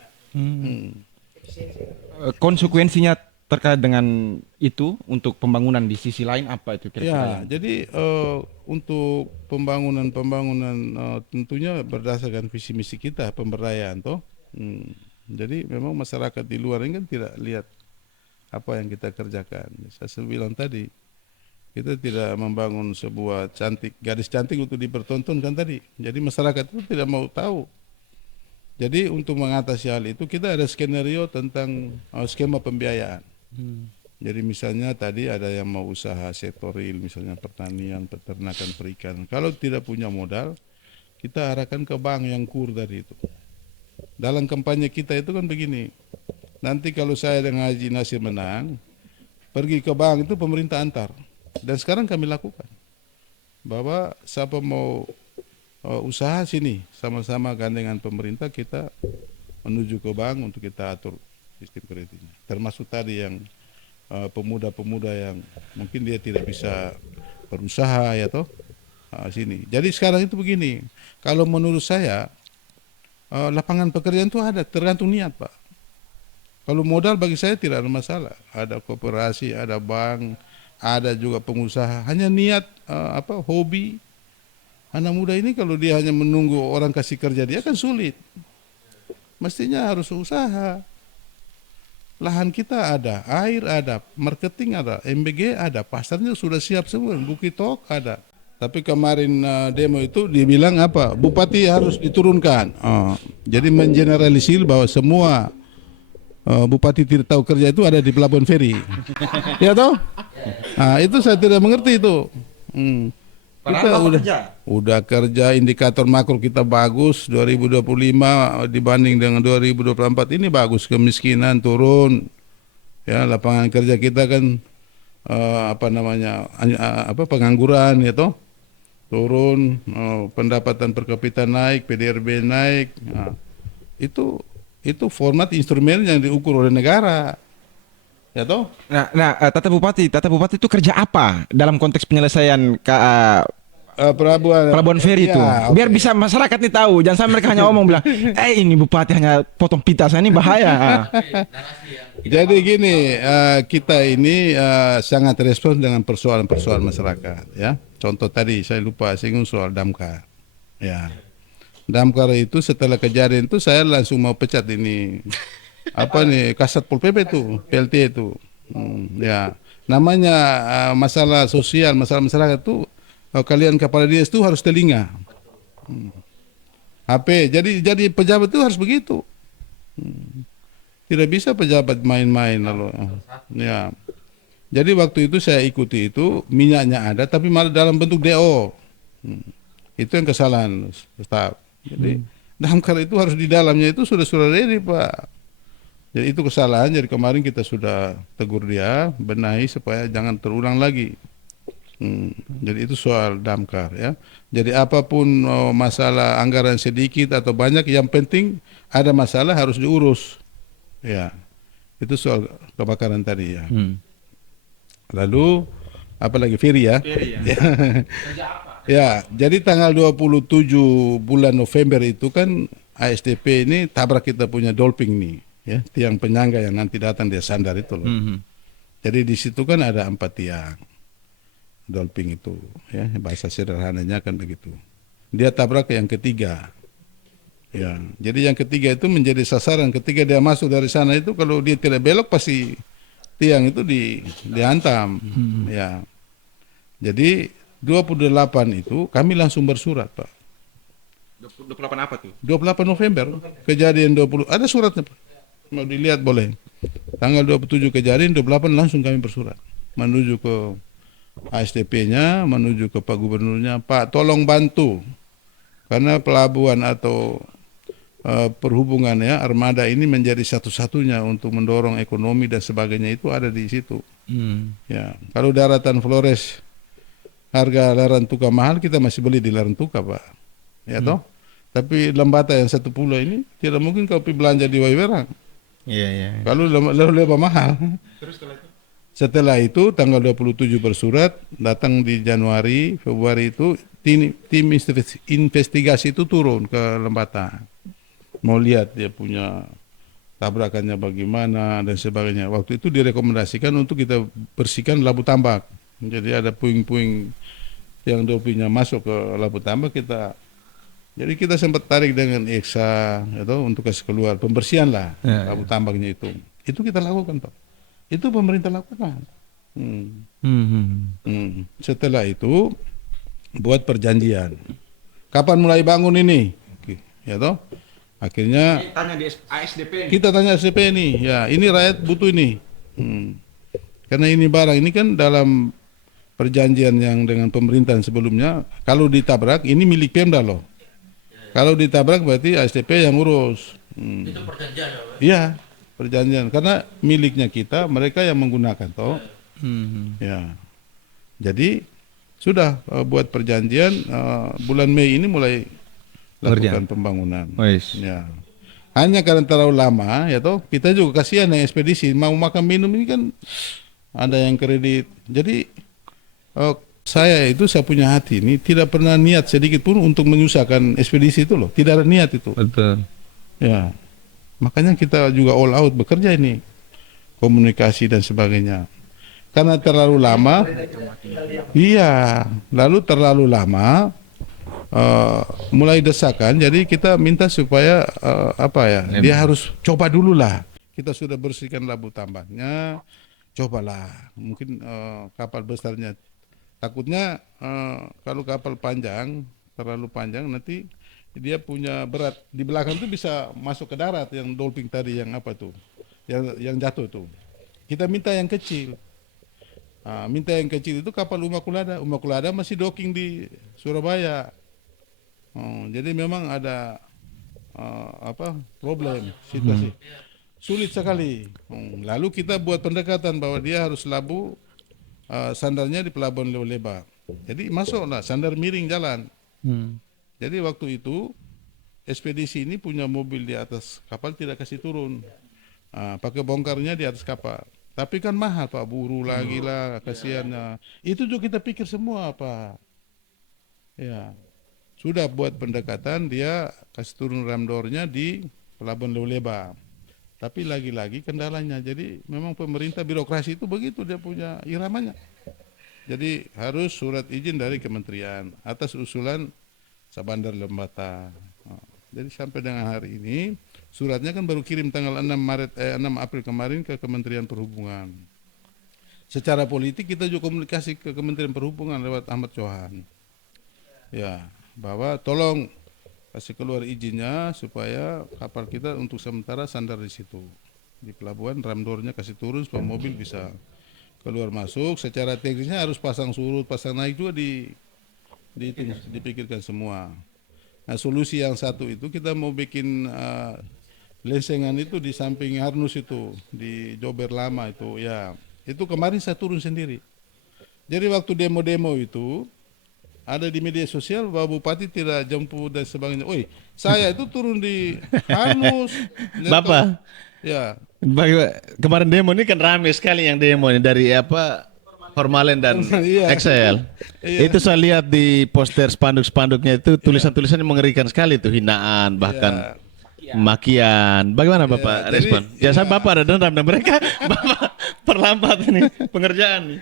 Konsekuensinya terkait dengan itu untuk pembangunan di sisi lain apa itu kira-kira? Ya, jadi untuk pembangunan tentunya berdasarkan visi misi kita pemberdayaan toh. Jadi memang masyarakat di luar ini kan tidak lihat apa yang kita kerjakan. Saya bilang tadi, kita tidak membangun sebuah gadis cantik untuk dipertontonkan tadi. Jadi masyarakat itu tidak mau tahu. Jadi untuk mengatasi hal itu kita ada skenario tentang skema pembiayaan. Jadi misalnya tadi ada yang mau usaha sektor real, misalnya pertanian, peternakan, perikanan. Kalau tidak punya modal, kita arahkan ke bank yang kur dari itu. Dalam kampanye kita itu kan begini, nanti kalau saya dengan Haji Nasir menang, pergi ke bank itu pemerintah antar. Dan sekarang kami lakukan, bahwa siapa mau usaha sini, sama-sama gandengan pemerintah kita menuju ke bank untuk kita atur sistem kreditnya. Termasuk tadi yang pemuda-pemuda yang mungkin dia tidak bisa berusaha ya toh sini. Jadi sekarang itu begini, kalau menurut saya lapangan pekerjaan itu ada, tergantung niat Pak. Kalau modal bagi saya tidak ada masalah, ada koperasi, ada bank, ada juga pengusaha. Hanya niat hobi. Anak muda ini kalau dia hanya menunggu orang kasih kerja dia kan sulit. Mestinya harus usaha. Lahan kita ada, air ada, marketing ada, MBG ada, pasarnya sudah siap semua, Bukit Tok ada. Tapi kemarin demo itu dibilang apa? Bupati harus diturunkan. Jadi mengeneralisir bahwa semua bupati tidak tahu kerja itu ada di Pelabuhan Feri. Ya toh? Nah, itu saya tidak mengerti itu. Kita udah kerja, indikator makro kita bagus 2025 dibanding dengan 2024 ini bagus, kemiskinan turun. Ya, lapangan kerja kita kan pengangguran ya toh turun, pendapatan per kapita naik, PDRB naik. Nah, itu format instrumen yang diukur oleh negara. Ya toh? Nah, Tata Bupati itu kerja apa dalam konteks penyelesaian Pelabuhan Feri itu? Biar bisa masyarakat nih tahu, jangan sampai mereka hanya ngomong bilang, ini Bupati hanya potong pita, saya ini bahaya. Jadi gini, kita ini sangat respons dengan persoalan-persoalan masyarakat. Ya, contoh tadi saya lupa singgung soal damkar. Ya, damkar itu setelah kejadian itu saya langsung mau pecat ini. Kasat Pol PP itu, PLT itu. Ya, namanya masalah sosial, masalah masyarakat itu kalian kepala dinas itu harus telinga. HP, jadi pejabat itu harus begitu. Tidak bisa pejabat main-main lalu. Ya. Jadi waktu itu saya ikuti itu, minyaknya ada tapi malah dalam bentuk DO. Itu yang kesalahan staf. Jadi damkar itu harus di dalamnya itu sudah ready Pak. Jadi itu kesalahan, jadi kemarin kita sudah tegur dia, benahi supaya jangan terulang lagi. Jadi itu soal damkar ya. Jadi apapun masalah anggaran sedikit atau banyak, yang penting ada masalah harus diurus. Ya, itu soal kebakaran tadi ya. Lalu apalagi Feri ya. Ya, jadi tanggal 27 bulan November itu kan ASDP ini tabrak kita punya Dolping nih. Ya, tiang penyangga yang nanti datang dia sandar itu loh. Jadi di situ kan ada 4 tiang Dolping itu, ya bahasa sederhananya kan begitu. Dia tabrak ke yang ketiga. Ya, jadi yang ketiga itu menjadi sasaran ketika dia masuk dari sana itu, kalau dia tidak belok pasti tiang itu dihantam. Ya, jadi 28 itu kami langsung bersurat, Pak. 28 apa tuh? 28 November kejadian 20 ada suratnya, Pak. Mau dilihat boleh. Tanggal 27 kejadian, 28 langsung kami bersurat menuju ke ASDP-nya, menuju ke Pak Gubernurnya, Pak tolong bantu karena pelabuhan atau perhubungan ya armada ini menjadi satu-satunya untuk mendorong ekonomi dan sebagainya itu ada di situ. Ya, kalau daratan Flores harga Larantuka mahal, kita masih beli di Larantuka, Pak. Ya toh? Tapi Lembata yang satu pulau ini tidak mungkin kau pergi belanja di Waiwerang. Iya, iya. Kalau lebih mahal. Setelah itu tanggal 27 bersurat, datang di Januari, Februari itu tim investigasi itu turun ke Lembata. Mau lihat dia punya tabrakannya bagaimana dan sebagainya. Waktu itu direkomendasikan untuk kita bersihkan labu tambak. Jadi ada puing-puing yang dolpinnya masuk ke labu tambak jadi kita sempat tarik dengan EXA untuk kasih keluar pembersihan lah labu tambaknya itu. Itu kita lakukan, Pak. Itu pemerintah lakukan. Setelah itu buat perjanjian. Kapan mulai bangun ini? Ya toh? Akhirnya Tanya di ASDP. kita tanya ASDP ini, ya ini rakyat butuh ini. Karena ini barang ini kan dalam perjanjian yang dengan pemerintahan sebelumnya, kalau ditabrak ini milik Pemda loh. Kalau ditabrak berarti ASDP yang urus. Itu perjanjian ya, Pak? Iya, perjanjian karena miliknya kita, mereka yang menggunakan toh. Ya. Jadi sudah buat perjanjian bulan Mei ini mulai lakukan pembangunan. Ya. Hanya karena terlalu lama ya toh, kita juga kasihan yang ekspedisi mau makan minum ini kan ada yang kredit. Jadi saya punya hati ini tidak pernah niat sedikit pun untuk menyusahkan ekspedisi itu loh, tidak ada niat itu. Betul. Ya, makanya kita juga all out bekerja ini, komunikasi dan sebagainya. Karena terlalu lama, iya, lalu terlalu lama, mulai desakan. Jadi kita minta supaya dia harus coba dulu lah. Kita sudah bersihkan labu tambaknya, cobalah, mungkin kapal besarnya. Takutnya kalau kapal panjang, terlalu panjang nanti dia punya berat di belakang itu bisa masuk ke darat yang dolphin tadi yang apa tuh, yang jatuh tuh. Kita minta yang kecil, minta yang kecil itu kapal Umakulada masih docking di Surabaya. Jadi memang ada problem situasi sulit sekali. Lalu kita buat pendekatan bahwa dia harus labu. Sandarnya di Pelabuhan Leo-Leba. Jadi masuklah sandar miring jalan. Jadi waktu itu ekspedisi ini punya mobil di atas kapal tidak kasih turun. Pakai bongkarnya di atas kapal. Tapi kan mahal, Pak, buru lagi lah, kasihannya. Itu juga kita pikir semua, Pak. Ya. Sudah buat pendekatan dia kasih turun ramdornya di Pelabuhan Leo-Leba. Tapi lagi-lagi kendalanya, jadi memang pemerintah birokrasi itu begitu, dia punya iramanya. Jadi harus surat izin dari kementerian atas usulan Sabandar Lembata. Jadi sampai dengan hari ini suratnya kan baru kirim tanggal 6 April kemarin ke Kementerian Perhubungan. Secara politik kita juga komunikasi ke Kementerian Perhubungan lewat Ahmad Johan. Ya, bahwa tolong kasih keluar izinnya supaya kapal kita untuk sementara sandar di situ di pelabuhan, ramdornya kasih turun supaya mobil bisa keluar masuk. Secara teknisnya harus pasang surut, pasang naik juga dipikirkan semua. Nah, solusi yang satu itu kita mau bikin lensengan itu di samping harnus itu di Jober lama itu ya. Itu kemarin saya turun sendiri. Jadi waktu demo-demo itu ada di media sosial bahwa bupati tidak jemput dan sebagainya. Oi, saya itu turun di harnus. Bapak. Ya. Kemarin demo ini kan ramai sekali yang demo ini dari Formalen dan Iya. Excel. Iya. Itu saya lihat di poster spanduk-spanduknya itu tulisan-tulisannya mengerikan sekali itu, hinaan bahkan makian. Bagaimana Bapak jadi, respon? Ya saya Bapak ada dendam dan mereka Bapak perlambat ini pengerjaan nih.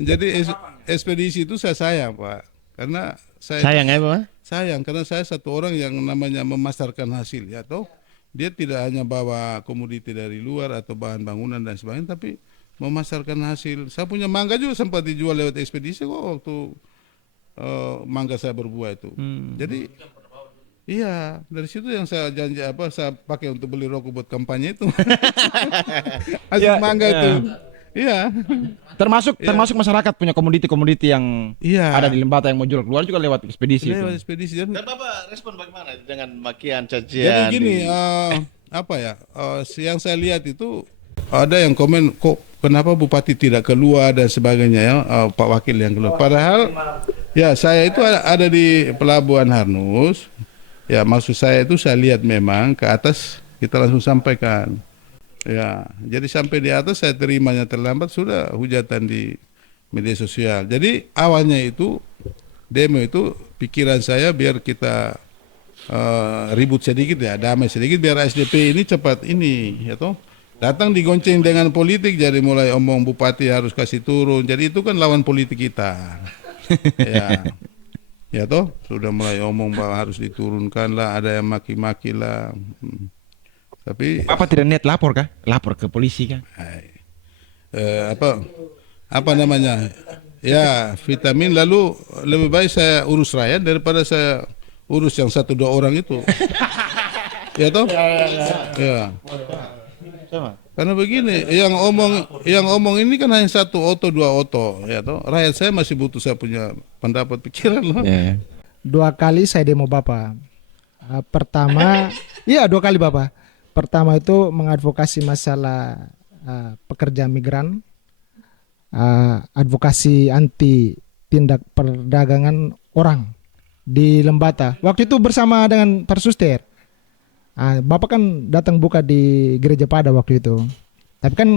Jadi ekspedisi itu saya sayang, Pak, karena Sayang ya Bapak? sayang karena saya satu orang yang namanya memasarkan hasil ya toh. Dia tidak hanya bawa komoditi dari luar atau bahan bangunan dan sebagainya, tapi memasarkan hasil. Saya punya mangga juga sempat dijual lewat ekspedisi kok waktu mangga saya berbuah itu. Jadi iya, dari situ yang saya janji saya pakai untuk beli rokok buat kampanye itu. Hasil mangga itu. Iya. Termasuk masyarakat punya komoditi-komoditi yang Iya. ada di Lembata yang mau jual keluar juga lewat ekspedisi itu. Lewat ekspedisi. Dan Bapak respon bagaimana dengan makian Jadi cacian? gini, yang saya lihat itu ada yang komen kok kenapa Bupati tidak keluar dan sebagainya ya, Pak Wakil yang keluar. Padahal ya saya itu ada di Pelabuhan Harnus. Ya maksud saya itu saya lihat memang ke atas kita langsung sampaikan. Ya, jadi sampai di atas saya terimanya terlambat sudah hujatan di media sosial. Jadi awalnya itu demo itu pikiran saya biar kita ribut sedikit ya, damai sedikit biar SDP ini cepat ini ya toh. Datang digonceng dengan politik jadi mulai omong bupati harus kasih turun. Jadi itu kan lawan politik kita. Ya. Ya toh, sudah mulai omong bahwa harus diturunkan lah, ada yang maki-maki lah. Tapi Bapak tidak niat lapor kah? Lapor ke polisi kah? apa namanya? Ya, vitamin lalu lebih baik saya urus rakyat daripada saya urus yang 1-2 orang itu. Ya toh? Ya. Karena begini, yang omong ini kan hanya 1 oto 2 oto, ya toh. Rakyat saya masih butuh saya punya pendapat pikiran loh. Ya. 2 kali saya demo Bapak. Pertama, iya 2 kali Bapak. Pertama itu mengadvokasi masalah pekerja migran, advokasi anti tindak perdagangan orang di Lembata. Waktu itu bersama dengan Persuster. Bapak kan datang buka di Gereja Pada waktu itu. Tapi kan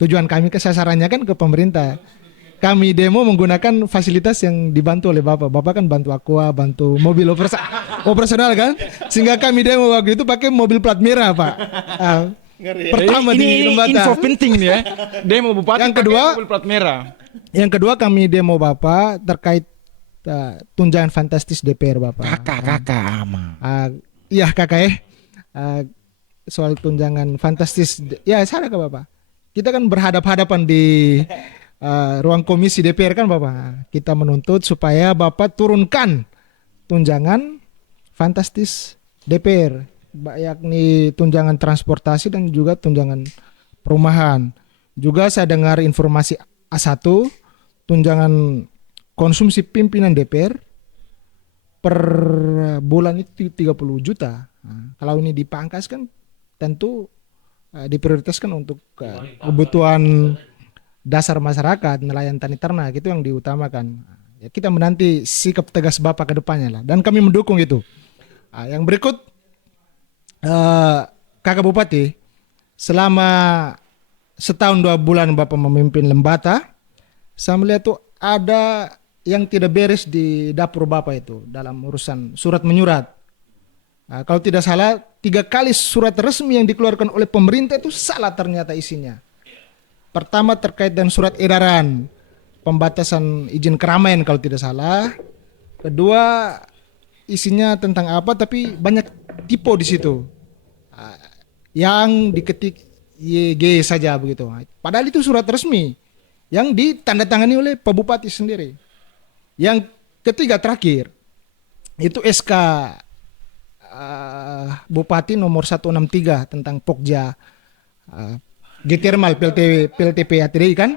tujuan kami sasarannya kan ke pemerintah. Kami demo menggunakan fasilitas yang dibantu oleh Bapak. Bapak kan bantu Aqua, bantu mobil operasional kan. Sehingga kami demo waktu itu pakai mobil plat merah Pak. Pertama di Lembata. Info penting nih ya. Demo bupati Yang pakai kedua, mobil plat merah. Yang kedua kami demo Bapak terkait tunjangan fantastis DPR Bapak. Kakak ama. Iya kakak soal tunjangan fantastis. Ya sana ke Bapak. Kita kan berhadap-hadapan di ruang komisi DPR kan Bapak. Kita menuntut supaya Bapak turunkan tunjangan fantastis DPR, yakni tunjangan transportasi dan juga tunjangan perumahan. Juga saya dengar informasi A1, tunjangan konsumsi pimpinan DPR per bulan itu 30 juta. Kalau ini dipangkas kan tentu diprioritaskan untuk kebutuhan dasar masyarakat, nelayan tani ternak itu yang diutamakan. Ya, kita menanti sikap tegas Bapak ke depannya lah, dan kami mendukung itu. Yang berikut, Kakak Bupati, selama 1 tahun 2 bulan Bapak memimpin Lembata, saya melihat tuh ada yang tidak beres di dapur Bapak itu dalam urusan surat menyurat. Kalau tidak salah 3 kali surat resmi yang dikeluarkan oleh pemerintah itu salah ternyata isinya. Pertama terkait dengan surat edaran pembatasan izin keramaian kalau tidak salah. Kedua isinya tentang apa tapi banyak tipe di situ. Yang diketik YG saja begitu. Padahal itu surat resmi yang ditandatangani oleh Pak Bupati sendiri. Yang ketiga terakhir itu SK Bupati nomor 163 tentang Pokja geothermal PLTP ATDI kan.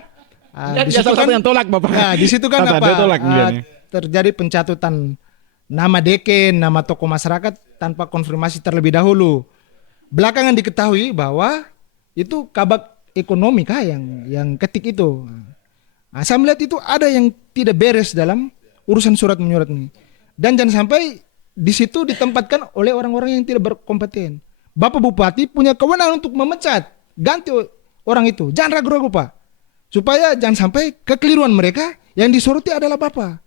Di situ kan yang tolak Bapak. Nah, di situ kan Tata, apa? dia tolak dia. Terjadi pencatutan nama deken, nama tokoh masyarakat tanpa konfirmasi terlebih dahulu. Belakangan diketahui bahwa itu kabak ekonomi kah yang ketik itu. Saya melihat itu ada yang tidak beres dalam urusan surat menyurat ini. Dan jangan sampai di situ ditempatkan oleh orang-orang yang tidak berkompeten. Bapak Bupati punya kewenangan untuk memecat, ganti orang itu. Jangan ragu-ragu Pak. Supaya jangan sampai kekeliruan mereka yang disoroti adalah Bapak.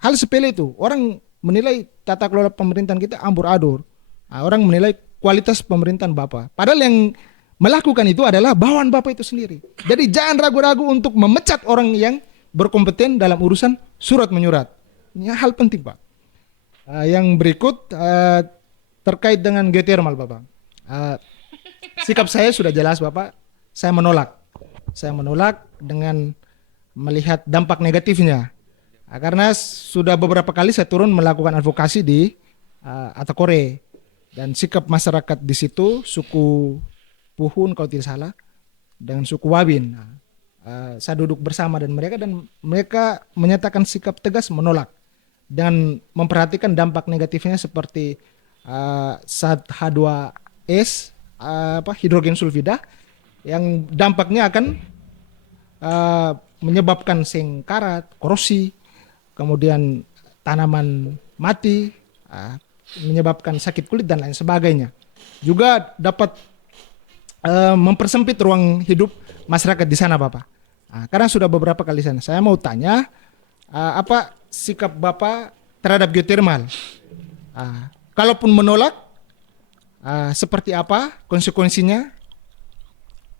Hal sepele itu. Orang menilai tata kelola pemerintahan kita ambur-adul. Orang menilai kualitas pemerintahan Bapak. Padahal yang melakukan itu adalah bawahan Bapak itu sendiri. Jadi jangan ragu-ragu untuk memecat orang yang berkompeten dalam urusan surat menyurat. Ini hal penting Pak. Yang berikut terkait dengan geothermal Bapak. Sikap saya sudah jelas Bapak. Saya menolak saya menolak dengan melihat dampak negatifnya. Karena sudah beberapa kali saya turun melakukan advokasi di Atakore, dan sikap masyarakat di situ, suku Puhun kalau tidak salah, dengan suku Wabin. Saya duduk bersama dan mereka menyatakan sikap tegas menolak dan memperhatikan dampak negatifnya seperti zat H2S, hidrogen sulfida, yang dampaknya akan menyebabkan seng karat, korosi, kemudian tanaman mati, menyebabkan sakit kulit dan lain sebagainya. Juga dapat mempersempit ruang hidup masyarakat di sana, Bapak. Karena sudah beberapa kali sana. Saya mau tanya, apa sikap Bapak terhadap geotermal? Kalaupun menolak, seperti apa konsekuensinya?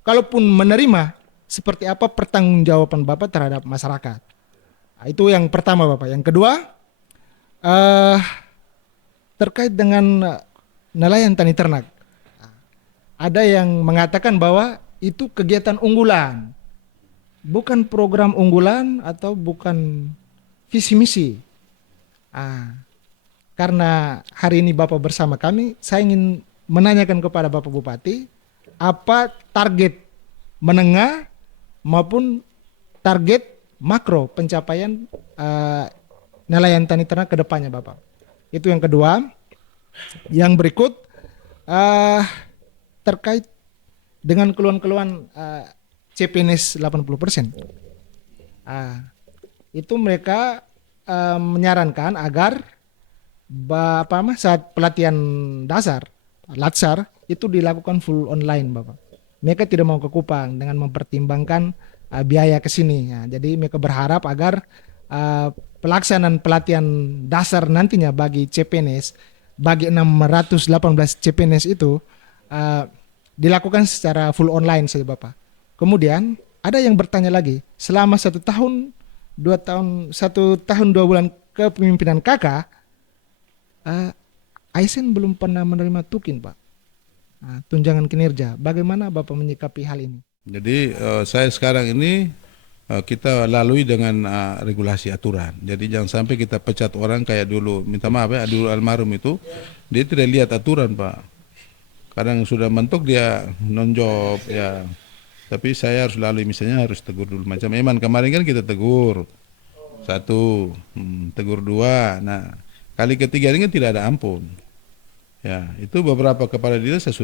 Kalaupun menerima, seperti apa pertanggungjawaban Bapak terhadap masyarakat? Itu yang pertama, Bapak. Yang kedua, terkait dengan nelayan tani ternak. Ada yang mengatakan bahwa itu kegiatan unggulan, bukan program unggulan atau bukan visi misi. Karena hari ini Bapak bersama kami, saya ingin menanyakan kepada Bapak Bupati, apa target menengah maupun target makro pencapaian nelayan tani ternak ke depannya, Bapak. Itu yang kedua. Yang berikut terkait dengan keluhan-keluhan CPNS 80%. Itu mereka menyarankan agar saat pelatihan dasar, latsar, itu dilakukan full online, Bapak. Mereka tidak mau ke Kupang dengan mempertimbangkan biaya ke sini. Jadi mereka berharap agar pelaksanaan pelatihan dasar nantinya bagi CPNS, bagi 618 CPNS itu dilakukan secara full online saja, Bapak. Kemudian ada yang bertanya lagi, selama 1 tahun 2 bulan kepemimpinan Kakak, ASN belum pernah menerima tukin, Pak, tunjangan kinerja. Bagaimana Bapak menyikapi hal ini? Jadi saya sekarang ini kita lalui dengan regulasi aturan. Jadi jangan sampai kita pecat orang kayak dulu. Minta maaf ya, dulu almarhum itu dia tidak lihat aturan, Pak. Kadang sudah mentok dia non-job ya. Tapi saya harus lalui, misalnya harus tegur dulu. Macam Eman kemarin kan kita tegur 1, tegur 2. Nah, kali ketiga ini kan tidak ada ampun. Ya, itu beberapa kepala dinas saya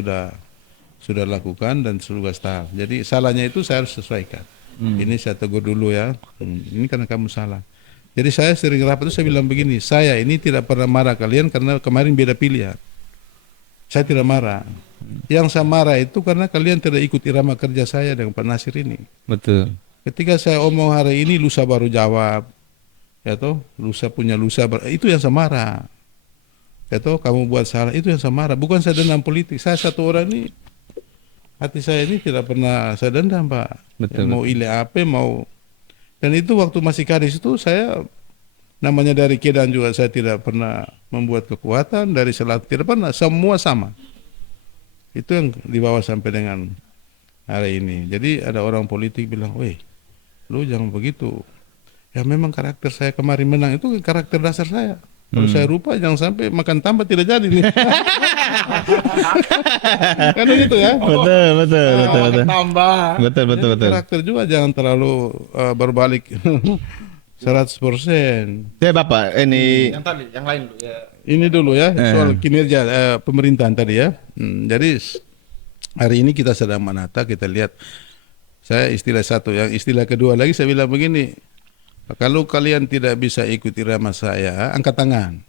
sudah lakukan dan seluruh staf. Jadi salahnya itu saya harus sesuaikan. Ini saya tegur dulu ya. Ini karena kamu salah. Jadi saya sering rapat itu saya bilang begini, saya ini tidak pernah marah kalian karena kemarin beda pilihan. Saya tidak marah. Yang saya marah itu karena kalian tidak ikut irama kerja saya dengan Pak Nasir ini. Betul. Ketika saya omong hari ini, lusa baru jawab. Ya toh, lusa punya lusa, itu yang saya marah. Ya toh, kamu buat salah, itu yang saya marah. Bukan saya dendam politik. Saya satu orang ini, hati saya ini tidak pernah saya dendam, Pak. Betul, Mau ile apa, mau. Dan itu waktu masih kadis itu saya, namanya dari Kedan juga saya tidak pernah membuat kekuatan, dari Selatan tidak pernah, semua sama. Itu yang dibawa sampai dengan hari ini. Jadi ada orang politik bilang, weh, lu jangan begitu. Ya memang karakter saya kemarin menang itu karakter dasar saya. Kalau saya rupa jangan sampai makan tambah tidak jadi nih. Kan begitu ya. Betul. Tambah. Betul. Karakter juga jangan terlalu berbalik 100%. Ya Bapak, ini Yang lain dulu ya. Ini dulu ya soal kinerja pemerintahan tadi ya. Jadi hari ini kita sedang menata, kita lihat. Saya istilah satu, yang istilah kedua lagi saya bilang begini. Kalau kalian tidak bisa ikut irama saya, angkat tangan.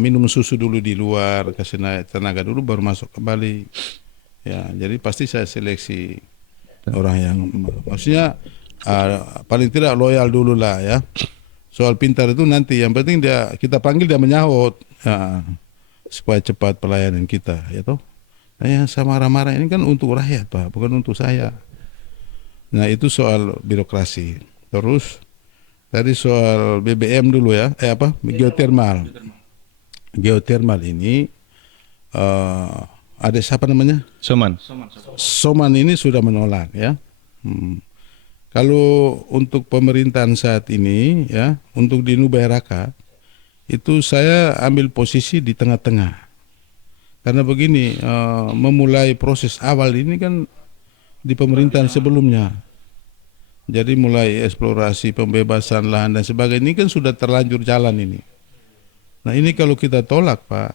Minum susu dulu di luar, kasih tenaga dulu, baru masuk kembali. Ya, jadi pasti saya seleksi orang yang, maksudnya paling tidak loyal dulu lah ya. Soal pintar itu nanti, yang penting kita panggil dia menyahut, ya, supaya cepat pelayanan kita, ya toh. Nah, yang saya marah-marah ini kan untuk rakyat, Pak, bukan untuk saya. Nah, itu soal birokrasi. Terus tadi soal BBM dulu ya, geotermal. Geotermal ini ada siapa namanya? Soman. Soman ini sudah menolak ya. Kalau untuk pemerintahan saat ini ya, untuk di Nubai Raka itu saya ambil posisi di tengah-tengah. Karena begini, memulai proses awal ini kan di pemerintahan sebelumnya. Jadi mulai eksplorasi pembebasan lahan dan sebagainya ini kan sudah terlanjur jalan ini. Nah ini kalau kita tolak Pak,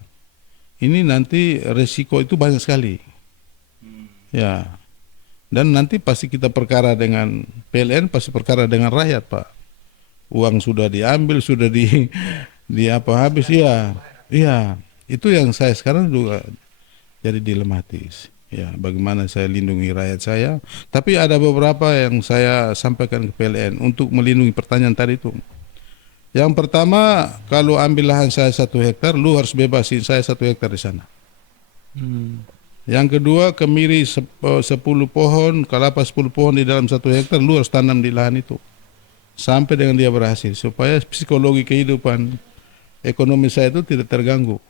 ini nanti resiko itu banyak sekali. Ya, dan nanti pasti kita perkara dengan PLN, pasti perkara dengan rakyat Pak. Uang sudah diambil, sudah di apa habis ya. Iya, itu yang saya sekarang juga jadi dilematis. Ya, bagaimana saya lindungi rakyat saya. Tapi ada beberapa yang saya sampaikan ke PLN untuk melindungi pertanyaan tadi itu. Yang pertama, kalau ambil lahan saya 1 hektar, lu harus bebasin saya 1 hektar di sana. Yang kedua, kemiri 10 pohon, kelapa 10 pohon di dalam 1 hektar, lu harus tanam di lahan itu. Sampai dengan dia berhasil, supaya psikologi kehidupan ekonomi saya itu tidak terganggu.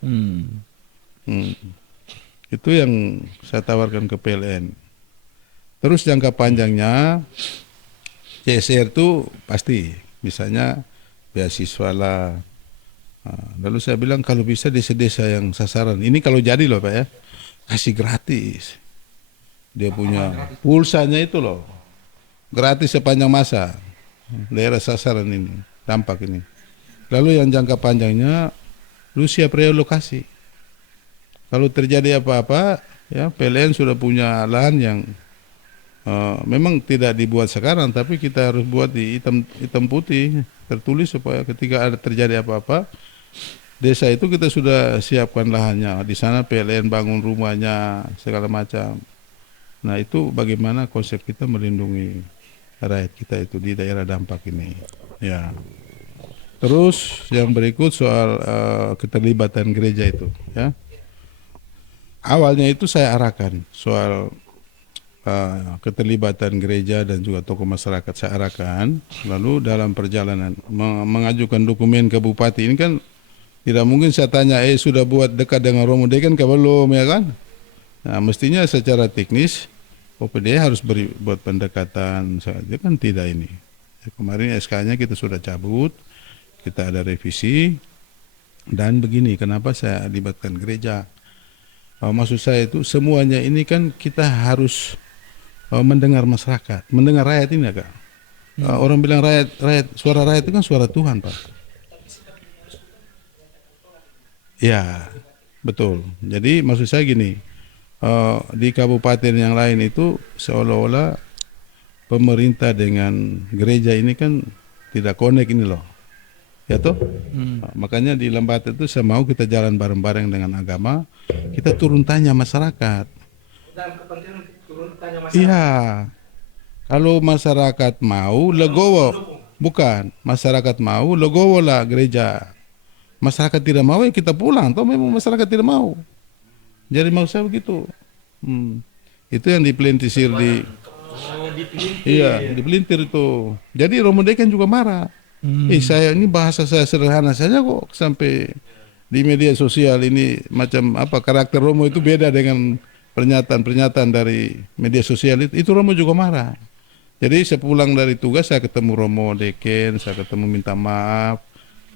Itu yang saya tawarkan ke PLN. Terus jangka panjangnya CSR itu pasti, misalnya beasiswa lah. Lalu saya bilang kalau bisa desa-desa yang sasaran, ini kalau jadi loh Pak ya, kasih gratis. Dia punya pulsanya itu loh, gratis sepanjang masa. Daerah sasaran ini, dampak ini. Lalu yang jangka panjangnya, lu siap relokasi. Kalau terjadi apa-apa, ya PLN sudah punya lahan yang memang tidak dibuat sekarang, tapi kita harus buat di hitam putih, tertulis supaya ketika ada terjadi apa-apa, desa itu kita sudah siapkan lahannya. Di sana PLN bangun rumahnya, segala macam. Nah itu bagaimana konsep kita melindungi rakyat kita itu di daerah dampak ini. Ya. Terus yang berikut soal keterlibatan gereja itu, ya. Awalnya itu saya arahkan soal keterlibatan gereja dan juga tokoh masyarakat saya arahkan. Lalu dalam perjalanan mengajukan dokumen ke bupati ini kan tidak mungkin saya tanya, sudah buat dekat dengan Romo Dekan ke belum ya kan? Nah mestinya secara teknis OPD harus buat pendekatan saja kan tidak ini. Kemarin SK-nya kita sudah cabut, kita ada revisi dan begini kenapa saya libatkan gereja. Maksud saya itu semuanya ini kan kita harus mendengar masyarakat, mendengar rakyat ini agak. Orang bilang rakyat, suara rakyat itu kan suara Tuhan Pak. Ya, betul. Jadi maksud saya gini, di kabupaten yang lain itu seolah-olah pemerintah dengan gereja ini kan tidak connect ini loh. Ya toh? Makanya di Lembata itu saya mau kita jalan bareng-bareng dengan agama, kita turun tanya masyarakat. Dalam kepentingan turun tanya masyarakat. Iya. Kalau masyarakat mau legowo, bukan. Masyarakat mau legowo lah gereja. Masyarakat tidak mau ya kita pulang. Toh memang masyarakat tidak mau. Jadi mau saya begitu. Itu yang dipelintisir di. Iya, dipelintir itu. Jadi Romo Dekan juga marah. Saya ini bahasa saya sederhana saja kok sampai di media sosial ini macam apa karakter Romo itu beda dengan pernyataan-pernyataan dari media sosial itu Romo juga marah. Jadi sepulang dari tugas saya ketemu Romo Deken, saya ketemu minta maaf.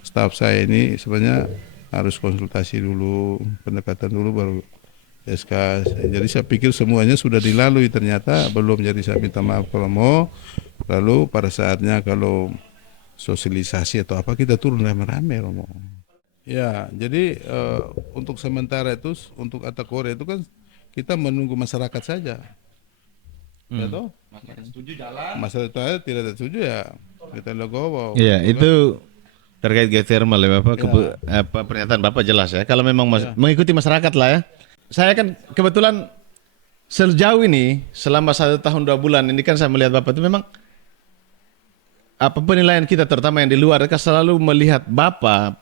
Staf saya ini sebenarnya harus konsultasi dulu, pendekatan dulu baru SK. Jadi saya pikir semuanya sudah dilalui, ternyata belum. Jadi saya minta maaf kalau mau. Lalu pada saatnya kalau sosialisasi atau apa kita turun rame-rame Romo. Ya, jadi untuk sementara itu untuk Atakore itu kan kita menunggu masyarakat saja. Ya toh? Masyarakat setuju jalan. Masyarakat tidak setuju ya kita legowo. Iya, itu terkait geothermal ya Bapak. Apa pernyataan Bapak jelas ya. Kalau memang mengikuti masyarakat lah ya. Saya kan kebetulan sejauh ini selama 1 tahun 2 bulan ini kan saya melihat Bapak itu memang apa penilaian kita terutama yang di luar kan selalu melihat Bapak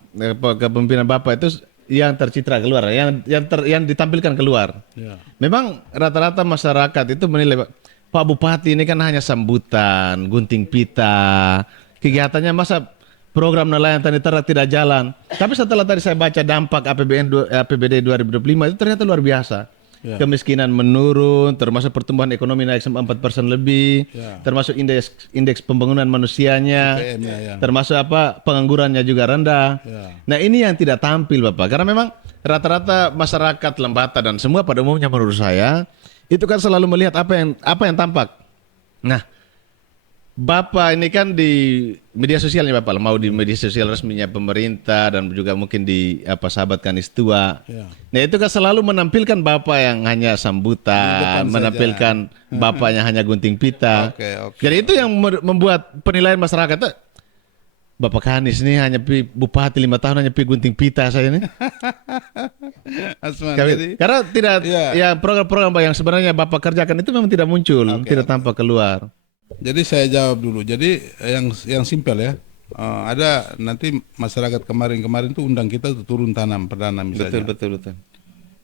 kepemimpinan Bapak itu yang tercitra keluar, yang ditampilkan keluar. Ya. Memang rata-rata masyarakat itu menilai Pak Bupati ini kan hanya sambutan, gunting pita, kegiatannya masa program nelayan tani ternak tidak jalan. Tapi setelah tadi saya baca dampak APBD 2025 itu ternyata luar biasa. Ya. kemiskinan menurun, termasuk pertumbuhan ekonomi naik sampai 4% lebih, Ya. termasuk indeks pembangunan manusianya, IPM-nya, ya. termasuk apa penganggurannya juga rendah. Ya. Nah ini yang tidak tampil Bapak, karena memang rata-rata masyarakat Lembata dan semua pada umumnya menurut saya itu kan selalu melihat apa yang tampak. Nah, Bapak ini kan di media sosialnya Bapak, mau di media sosial resminya pemerintah dan juga mungkin di apa sahabat Kanistua. Ya. Nah itu kan selalu menampilkan Bapak yang hanya Di sambutan, depan menampilkan Bapak yang hanya gunting pita. Oke. Jadi itu yang membuat penilaian masyarakat tuh, Bapak Kanis ini hanya bupati 5 tahun hanya gunting pita saja nih. Asman, jadi Karena tidak Iya. ya program-program yang sebenarnya Bapak kerjakan itu memang tidak muncul, tidak tampak keluar. Jadi saya jawab dulu. Jadi yang simpel ya. Ada nanti masyarakat kemarin tuh undang kita tuh turun tanam perdana misalnya. Betul.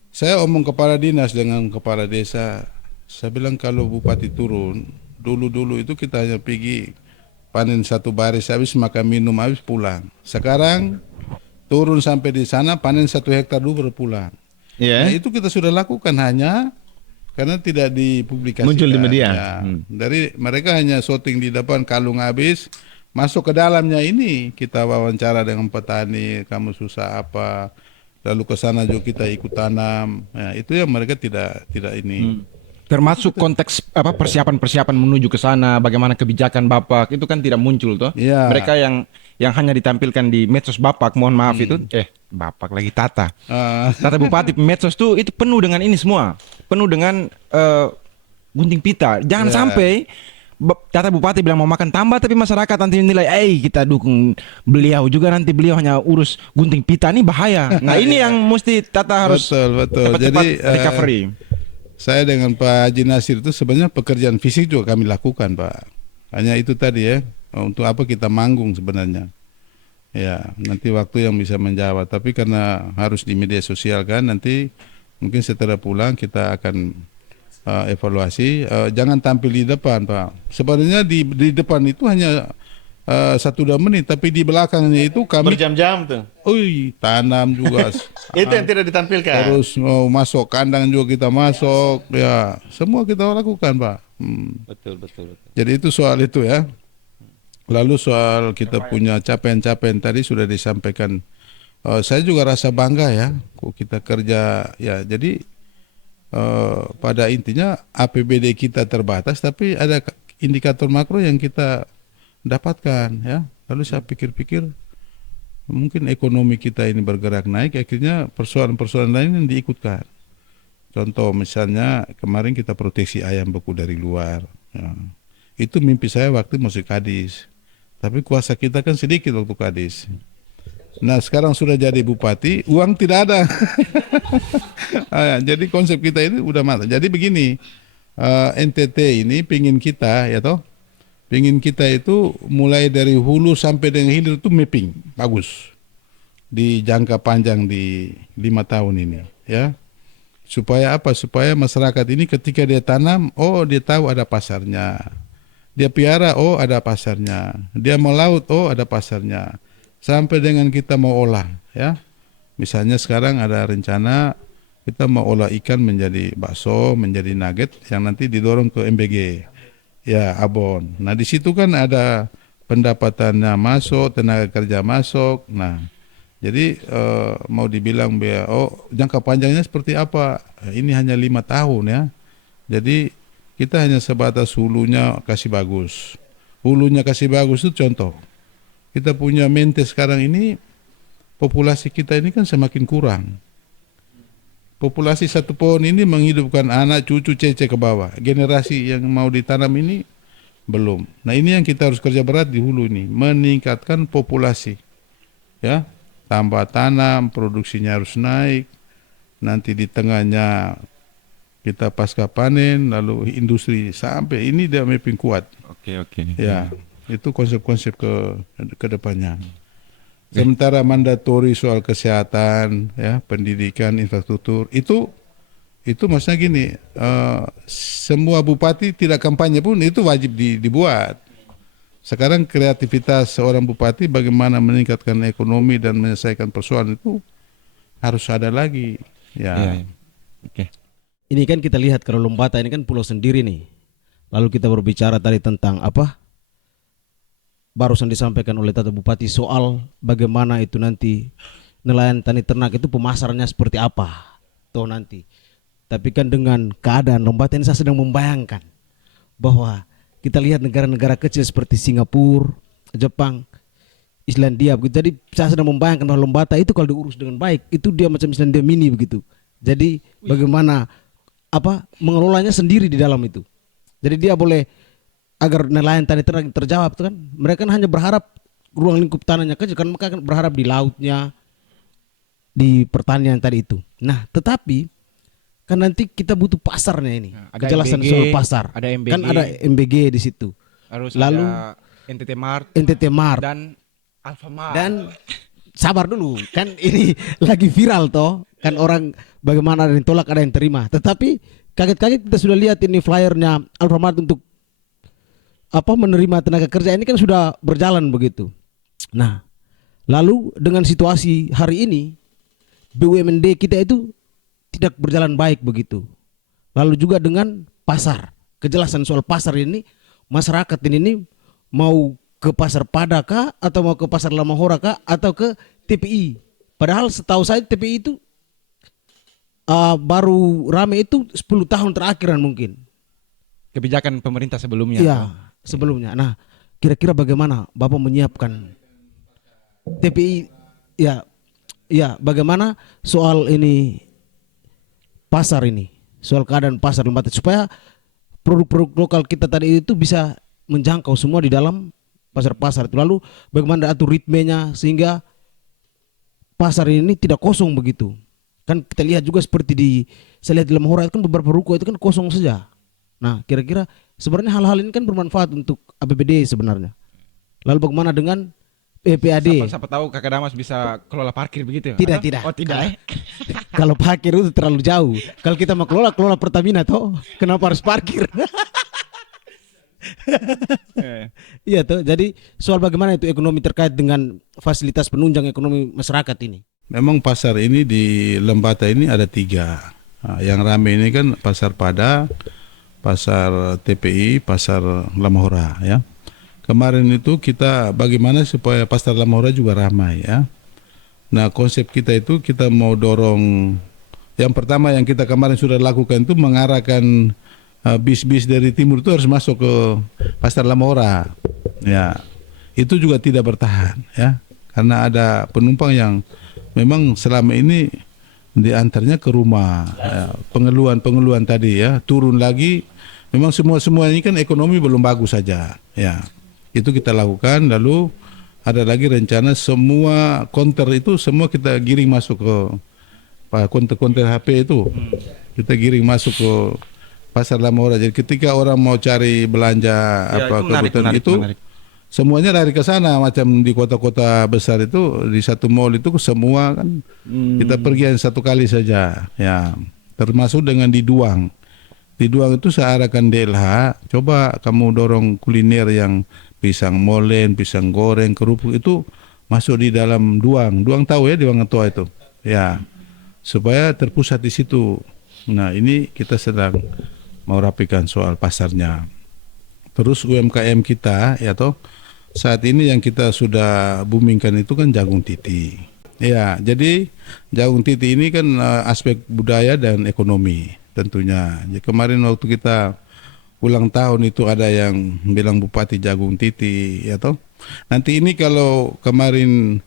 Saya omong kepala dinas dengan kepala desa. Saya bilang kalau bupati turun, dulu itu kita hanya pergi panen satu baris habis, makan minum habis, pulang. Sekarang turun sampai di sana panen 1 hektar dulu baru pulang. Iya. Nah, itu kita sudah lakukan hanya karena tidak dipublikasikan. Muncul di media. Ya. Dari mereka hanya syuting di depan kalung habis, masuk ke dalamnya ini kita wawancara dengan petani, kamu susah apa, lalu ke sana juga kita ikut tanam. Ya, itu yang mereka tidak ini. Termasuk konteks apa persiapan menuju ke sana, bagaimana kebijakan Bapak itu kan tidak muncul toh. Iya. Mereka yang hanya ditampilkan di medsos Bapak, mohon maaf itu Bapak lagi Tata. Tata Bupati medsos tuh itu penuh dengan ini semua. Penuh dengan gunting pita. Jangan sampai Tata Bupati bilang mau makan tambah tapi masyarakat nanti nilai kita dukung beliau juga, nanti beliau hanya urus gunting pita, ini bahaya. Nah, ini yang mesti Tata harus Betul. cepat-cepat Jadi recovery. saya dengan Pak Haji Nasir itu sebenarnya pekerjaan fisik juga kami lakukan, Pak. Hanya itu tadi ya, untuk apa kita manggung sebenarnya. Ya, nanti waktu yang bisa menjawab. Tapi karena harus di media sosial kan, nanti mungkin setelah pulang kita akan evaluasi. Jangan tampil di depan, Pak. Sebenarnya di depan itu hanya 1-2 menit, tapi di belakangnya itu kami Berjam-jam tuh. tanam juga. Itu yang tidak ditampilkan. Terus mau masuk kandang juga kita masuk, ya semua kita lakukan, Pak. Betul. Jadi itu soal itu ya. Lalu soal kita punya capaian-capaian tadi sudah disampaikan. Saya juga rasa bangga ya, kok kita kerja ya. Jadi pada intinya APBD kita terbatas, tapi ada indikator makro yang kita dapatkan ya. Lalu saya pikir-pikir mungkin ekonomi kita ini bergerak naik, akhirnya persoalan-persoalan lain yang diikutkan. Contoh misalnya kemarin kita proteksi ayam beku dari luar ya. Itu mimpi saya waktu masih Kadis, tapi kuasa kita kan sedikit waktu Kadis. Nah sekarang sudah jadi bupati, uang tidak ada. Jadi konsep kita ini udah mati. Jadi begini, NTT ini pingin kita ya toh, pingin kita itu mulai dari hulu sampai dengan hilir itu mapping bagus di jangka panjang di 5 tahun ini ya. Supaya apa? Supaya masyarakat ini ketika dia tanam, dia tahu ada pasarnya. Dia piara, ada pasarnya. Dia mau laut, ada pasarnya. Sampai dengan kita mau olah ya. Misalnya sekarang ada rencana kita mau olah ikan menjadi bakso, menjadi nugget yang nanti didorong ke MBG. Ya, abon. Nah, di situ kan ada pendapatannya masuk, tenaga kerja masuk. Nah, jadi mau dibilang jangka panjangnya seperti apa? Ini hanya 5 tahun ya. Jadi kita hanya sebatas hulunya kasih bagus. Hulunya kasih bagus itu contoh. Kita punya mente sekarang ini, populasi kita ini kan semakin kurang. Populasi 1 pohon ini menghidupkan anak, cucu, cece ke bawah. Generasi yang mau ditanam ini belum. Nah ini yang kita harus kerja berat di hulu ini, meningkatkan populasi. Ya, tambah tanam, produksinya harus naik. Nanti di tengahnya kita pasca panen, lalu industri sampai ini dia mapping kuat. Oke. Ya, itu konsep-konsep ke depannya. Sementara mandatori soal kesehatan, ya, pendidikan, infrastruktur itu maksudnya gini, semua bupati tidak kampanye pun itu wajib dibuat. Sekarang kreativitas seorang bupati bagaimana meningkatkan ekonomi dan menyelesaikan persoalan itu harus ada lagi. Ya. Oke. ini kan kita lihat kalau Lombata ini kan pulau sendiri nih. Lalu kita berbicara tadi tentang apa? Barusan disampaikan oleh Tata Bupati soal bagaimana itu nanti nelayan tani ternak itu pemasarannya seperti apa toh nanti. Tapi kan dengan keadaan Lombata ini saya sedang membayangkan bahwa kita lihat negara-negara kecil seperti Singapura, Jepang, Islandia begitu. Jadi saya sedang membayangkan bahwa Lombata itu kalau diurus dengan baik itu dia macam Islandia mini begitu. Jadi bagaimana apa mengelolanya sendiri di dalam itu. Jadi dia boleh agar nelayan tani ternak terjawab tuh kan. Mereka kan hanya berharap ruang lingkup tanahnya kecil kan, mereka kan berharap di lautnya, di pertanian tadi itu. Nah, tetapi kan nanti kita butuh pasarnya ini. Ada Kejelasan MBG, soal pasar. ada MBG. Kan ada MBG di situ. Harus Lalu ada NTT Mart NTT Mart dan Alfamart. dan sabar dulu kan ini lagi viral toh kan orang bagaimana ada yang tolak ada yang terima. Tetapi kaget-kaget kita sudah lihat ini flyernya Alfamart untuk apa menerima tenaga kerja ini kan sudah berjalan begitu. Nah, lalu dengan situasi hari ini BUMD kita itu tidak berjalan baik begitu. Lalu juga dengan pasar, kejelasan soal pasar ini masyarakat ini mau ke pasar Padakah atau mau ke pasar Lamahora kah atau ke TPI. Padahal setahu saya TPI itu baru rame itu 10 tahun terakhiran mungkin. Kebijakan pemerintah sebelumnya. Iya, sebelumnya. Nah, kira-kira bagaimana Bapak menyiapkan TPI ya bagaimana soal ini pasar ini, soal keadaan pasar Lombata supaya produk-produk lokal kita tadi itu bisa menjangkau semua di dalam pasar-pasar itu. Lalu bagaimana atur ritmenya sehingga pasar ini tidak kosong begitu. Kan kita lihat juga seperti saya lihat di Lamahora itu kan beberapa ruko itu kan kosong saja. Nah, kira-kira sebenarnya hal-hal ini kan bermanfaat untuk APBD sebenarnya. Lalu bagaimana dengan PPAD? Siapa tahu Kakak Damas bisa kelola parkir begitu? Tidak, Atau? tidak. Oh, tidak. Kalau parkir itu terlalu jauh. Kalau kita mau kelola Pertamina toh, kenapa harus parkir? Iya toh. Jadi soal bagaimana itu ekonomi terkait dengan fasilitas penunjang ekonomi masyarakat ini. Memang pasar ini di Lombata ini ada 3. Nah, yang ramai ini kan pasar Pada, pasar TPI, pasar Lamahora ya. Kemarin itu kita bagaimana supaya pasar Lamahora juga ramai ya. Nah, konsep kita itu kita mau dorong yang pertama yang kita kemarin sudah lakukan itu mengarahkan bis-bis dari timur itu harus masuk ke pasar Lamahora. Ya. Itu juga tidak bertahan ya. Karena ada penumpang yang memang selama ini diantarnya ke rumah ya, pengeluhan tadi ya, turun lagi. Memang semua ini kan ekonomi belum bagus saja ya. Itu kita lakukan. Lalu ada lagi rencana semua konter itu semua kita giring masuk ke konter HP itu. Kita giring masuk ke pasar Lamahora. Jadi ketika orang mau cari belanja kebutuhan itu menarik. Semuanya lari ke sana. Macam di kota-kota besar itu di satu mall itu semua kan kita pergi satu kali saja ya. Termasuk dengan di Duang. Di Duang itu saya arahkan DLH, coba kamu dorong kuliner yang pisang molen, pisang goreng, kerupuk itu masuk di dalam Duang. Duang tahu ya, Duang Tua itu. Ya. Supaya terpusat di situ. Nah, ini kita sedang mau rapikan soal pasarnya. Terus UMKM kita ya toh. Saat ini yang kita sudah boomingkan itu kan jagung titi. Ya, jadi jagung titi ini kan aspek budaya dan ekonomi tentunya. Jadi kemarin waktu kita ulang tahun itu ada yang bilang Bupati jagung titi ya toh. Nanti ini kalau kemarin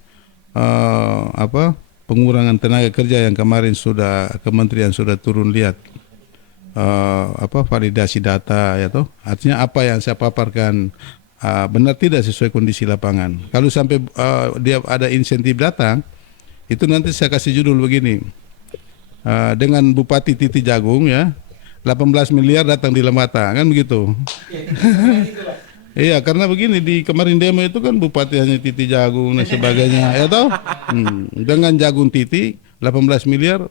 pengurangan tenaga kerja yang kemarin sudah kementerian sudah turun lihat validasi data ya toh. Artinya apa yang saya paparkan benar tidak sesuai kondisi lapangan. Kalau sampai dia ada insentif datang, itu nanti saya kasih judul begini. Dengan Bupati Titi Jagung ya, 18 miliar datang di Lombata, kan begitu. Iya, karena begini di kemarin demo itu kan Bupati hanya Titi Jagung dan sebagainya, ya toh. Dengan Jagung Titi 18 miliar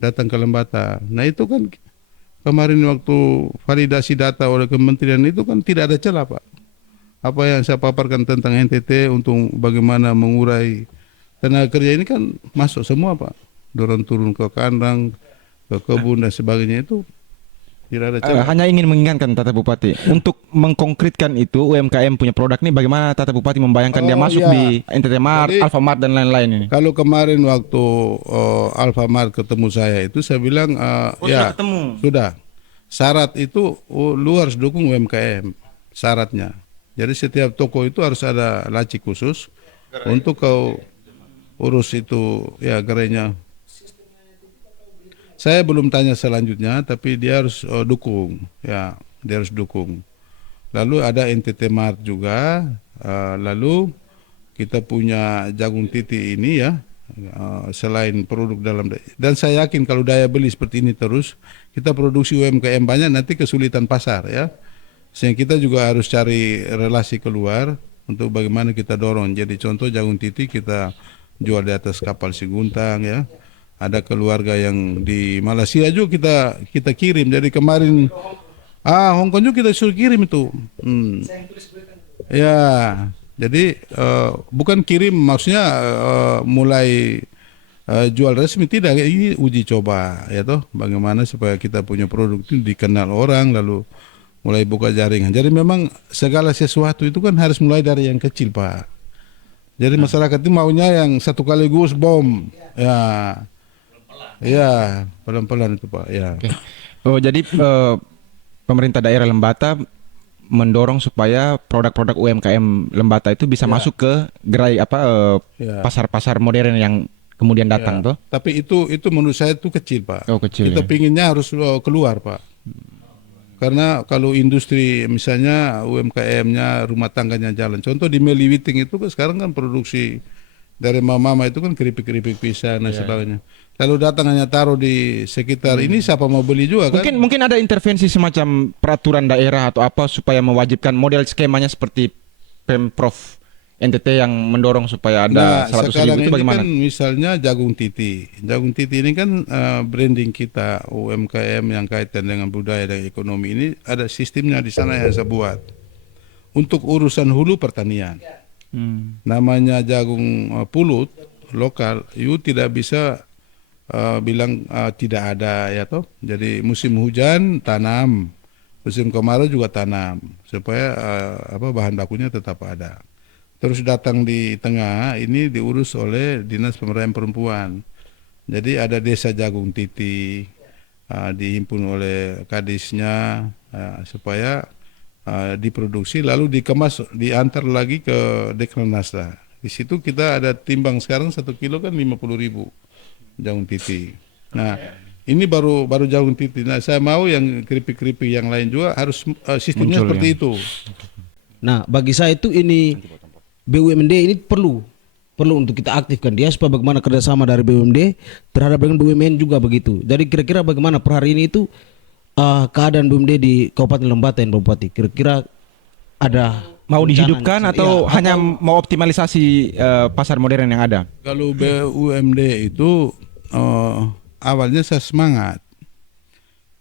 datang ke Lombata. Nah itu kan kemarin waktu validasi data oleh kementerian itu kan tidak ada celah Pak. Apa yang saya paparkan tentang NTT untuk bagaimana mengurai tenaga kerja ini kan masuk semua Pak. Dorong turun ke kandang, ke kebun dan sebagainya itu tidak ada celah. Hanya ingin mengingatkan Tata Bupati untuk mengkonkretkan itu UMKM punya produk nih, bagaimana Tata Bupati membayangkan dia Oh, masuk iya. di NTT Mart, Jadi- Alfamart dan lain-lain ini. Kalau kemarin waktu Alfamart ketemu saya itu saya bilang ya sudah ketemu. sudah. Syarat itu lu harus dukung UMKM syaratnya. Jadi setiap toko itu harus ada laci khusus untuk kau urus itu ya gerainya. Saya belum tanya selanjutnya, tapi dia harus dukung, ya dia harus dukung. Lalu ada NTT Mart juga, lalu kita punya jagung titi ini ya, selain produk dalam dan saya yakin kalau daya beli seperti ini terus, kita produksi UMKM banyak nanti kesulitan pasar ya. Sehingga kita juga harus cari relasi keluar untuk bagaimana kita dorong. Jadi contoh jagung titi kita jual di atas kapal Siguntang ya. Ada keluarga yang di Malaysia juga kita kirim. Jadi kemarin Hong Kong juga kita suruh kirim itu. Ya, jadi bukan kirim maksudnya mulai jual resmi, tidak, ini uji coba ya toh. Bagaimana supaya kita punya produk itu dikenal orang lalu mulai buka jaringan. Jadi memang segala sesuatu itu kan harus mulai dari yang kecil, Pak. Jadi masyarakat itu maunya yang satu kaligus bom. Ya. Ya, pelan-pelan itu, Pak. Ya. Oh, jadi pemerintah daerah Lembata mendorong supaya produk-produk UMKM Lembata itu bisa masuk ke gerai Ya. pasar-pasar modern yang kemudian datang Ya. tuh. Tapi itu menurut saya itu kecil, Pak. Oh, kecil, Kita ya. pinginnya harus keluar, Pak. Karena kalau industri misalnya UMKM-nya rumah tangganya jalan. Contoh di Meliwiting itu kan sekarang kan produksi dari mama-mama itu kan keripik-keripik pisang dan sebagainya. Lalu datang hanya taruh di sekitar ini siapa mau beli juga kan? Mungkin ada intervensi semacam peraturan daerah atau apa supaya mewajibkan model skemanya seperti Pemprov NTT yang mendorong supaya ada 100.000 sekarang itu ini bagaimana? kan misalnya jagung titi. Jagung titi ini kan branding kita UMKM yang kaitan dengan budaya dan ekonomi ini ada sistemnya di sana yang saya buat. Untuk urusan hulu pertanian. Namanya jagung pulut lokal, you tidak bisa bilang tidak ada ya toh. Jadi musim hujan tanam, musim kemarau juga tanam supaya bahan bakunya tetap ada. Terus datang di tengah ini diurus oleh Dinas Pemberdayaan Perempuan. Jadi ada desa jagung titi dihimpun oleh kadisnya supaya diproduksi lalu dikemas diantar lagi ke Dekranasda. Di situ kita ada timbang sekarang 1 kilo kan 50.000 jagung titi. Nah, ini baru jagung titi. Nah, saya mau yang keripik-keripik yang lain juga harus sistemnya Muncul, seperti ya. itu. Nah, bagi saya itu ini BUMD ini perlu untuk kita aktifkan dia supaya bagaimana kerjasama dari BUMD terhadap dengan BUMN juga begitu. Jadi kira-kira bagaimana per hari ini itu keadaan BUMD di Kabupaten Lembata dan Bupati kira-kira ada Mau rencana- dihidupkan atau ya, hanya mau optimalisasi pasar modern yang ada? Kalau BUMD itu awalnya saya semangat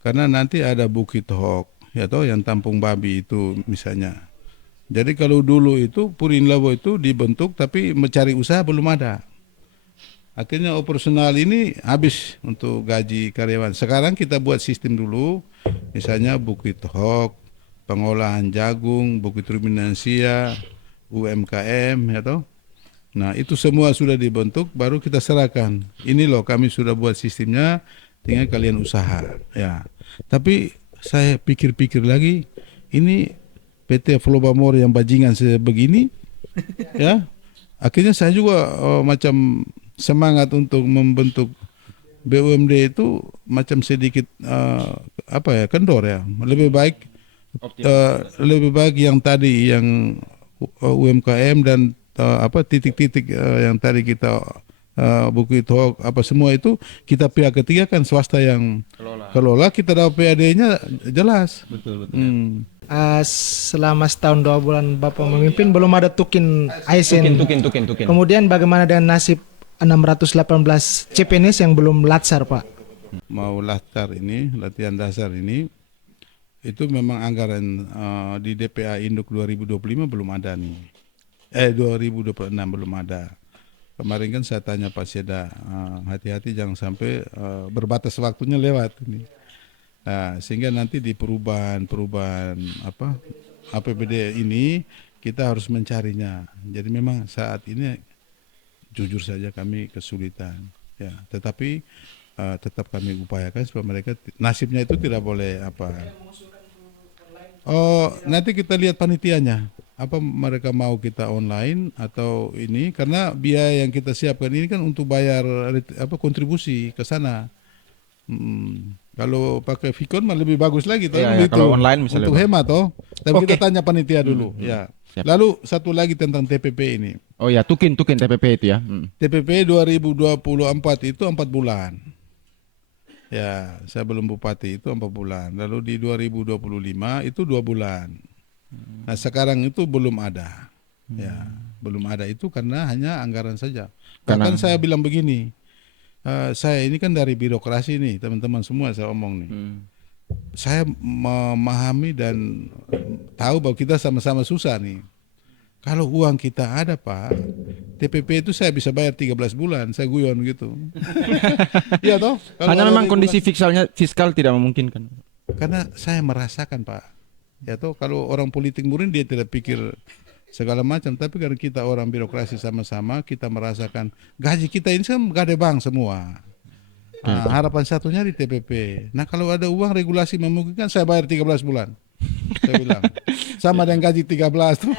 karena nanti ada Bukit Hok ya toh yang Tampung Babi itu misalnya. Jadi kalau dulu itu Purin Lawo itu dibentuk tapi mencari usaha belum ada. Akhirnya operasional ini habis untuk gaji karyawan. Sekarang kita buat sistem dulu, misalnya Bukit Hok, pengolahan jagung, Bukit Ruminansia, UMKM ya toh. Nah, itu semua sudah dibentuk baru kita serahkan. Ini loh kami sudah buat sistemnya, tinggal kalian usaha ya. Tapi saya pikir-pikir lagi, ini PT Flobamor yang bajingan sebegini ya. Akhirnya saya juga macam semangat untuk membentuk BUMD itu macam sedikit kendor ya. Lebih baik yang tadi yang UMKM dan titik-titik yang tadi kita Bukit Hok semua itu kita pihak ketiga kan swasta yang kelola kita dapat PAD-nya jelas. Betul. Selama setahun 2 bulan Bapak memimpin belum ada tukin ASN. Tukin. Kemudian bagaimana dengan nasib 618 CPNS yang belum latsar, Pak? Mau latar ini latihan dasar ini itu memang anggaran di DPA Induk 2025 belum ada nih. 2026 belum ada. kemarin kan saya tanya Pak Seda, hati-hati jangan sampai berbatas waktunya lewat ini. Nah, sehingga nanti di perubahan apa APBD ini kita harus mencarinya. Jadi memang saat ini jujur saja kami kesulitan, ya. Tetapi tetap kami upayakan supaya mereka nasibnya itu tidak boleh apa. Oh, nanti kita lihat panitianya. Apa mereka mau kita online atau ini, karena biaya yang kita siapkan ini kan untuk bayar kontribusi ke sana. Kalau pakai Vicon mah lebih bagus lagi toh, Iya, iya, itu kalau online misalnya, untuk Bang. hemat toh. Tapi Oke. kita tanya panitia dulu, ya. Siap. Lalu satu lagi tentang TPP ini. Oh ya, tukin TPP itu ya. TPP 2024 itu 4 bulan. Ya, saya belum bupati itu 4 bulan. Lalu di 2025 itu 2 bulan. Nah, sekarang itu belum ada. Ya, belum ada itu karena hanya anggaran saja. Bahkan saya bilang begini, saya ini kan dari birokrasi nih, teman-teman semua saya omong nih. Saya memahami dan tahu bahwa kita sama-sama susah nih. Kalau uang kita ada Pak, TPP itu saya bisa bayar 13 bulan, saya guyon gitu. Iya toh? Kalau Hanya ada memang liburan- kondisi fiskal tidak memungkinkan. Karena saya merasakan Pak, ya toh kalau orang politik murni dia tidak pikir segala macam, tapi karena kita orang birokrasi sama-sama kita merasakan gaji kita ini kan gade bank semua. Nah, harapan satunya di TPP. Nah, kalau ada uang regulasi memungkinkan saya bayar 13 bulan. Saya bilang sama dengan gaji 13 tuh.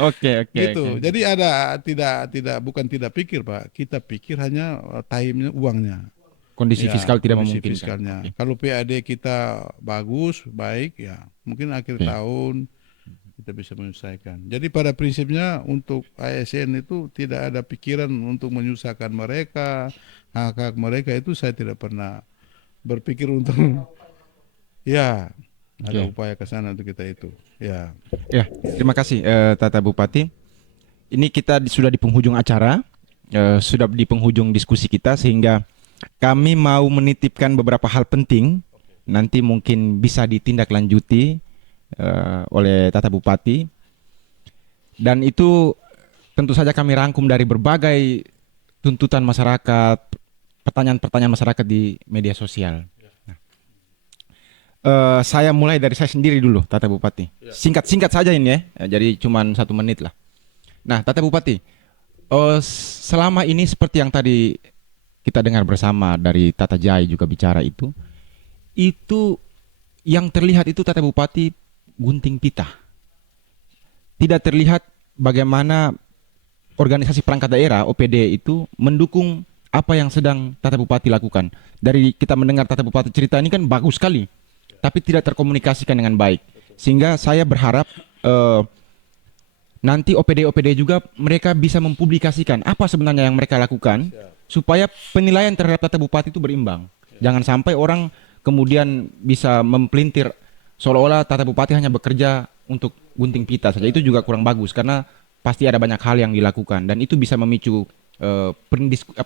Oke. Gitu. Jadi ada bukan tidak pikir Pak, kita pikir hanya time-nya uangnya. Kondisi Ya, fiskal tidak kondisi memungkinkan. fiskalnya. Oke. Kalau PAD kita bagus, baik ya, mungkin akhir tahun kita bisa menyelesaikan. Jadi pada prinsipnya untuk ASN itu tidak ada pikiran untuk menyusahkan mereka, hak-hak mereka itu saya tidak pernah berpikir untuk ya ada upaya ke sana untuk kita itu. Ya. Ya, terima kasih Tata Bupati. Ini kita sudah di penghujung acara, sudah di penghujung diskusi kita, sehingga kami mau menitipkan beberapa hal penting. Nanti mungkin bisa ditindaklanjuti oleh Tata Bupati. Dan itu tentu saja kami rangkum dari berbagai tuntutan masyarakat, pertanyaan-pertanyaan masyarakat di media sosial. Saya mulai dari saya sendiri dulu, Tata Bupati. Singkat-singkat saja ini ya, jadi cuman 1 menit lah. Nah, Tata Bupati, selama ini seperti yang tadi kita dengar bersama dari Tata Jai juga bicara itu yang terlihat itu Tata Bupati gunting pita. Tidak terlihat bagaimana organisasi perangkat daerah OPD itu mendukung apa yang sedang Tata Bupati lakukan. Dari kita mendengar Tata Bupati cerita ini kan bagus sekali, tapi tidak terkomunikasikan dengan baik. Sehingga saya berharap nanti OPD juga mereka bisa mempublikasikan apa sebenarnya yang mereka lakukan supaya penilaian terhadap Tata Bupati itu berimbang. Jangan sampai orang kemudian bisa mempelintir seolah-olah Tata Bupati hanya bekerja untuk gunting pita saja. Itu juga kurang bagus karena pasti ada banyak hal yang dilakukan dan itu bisa memicu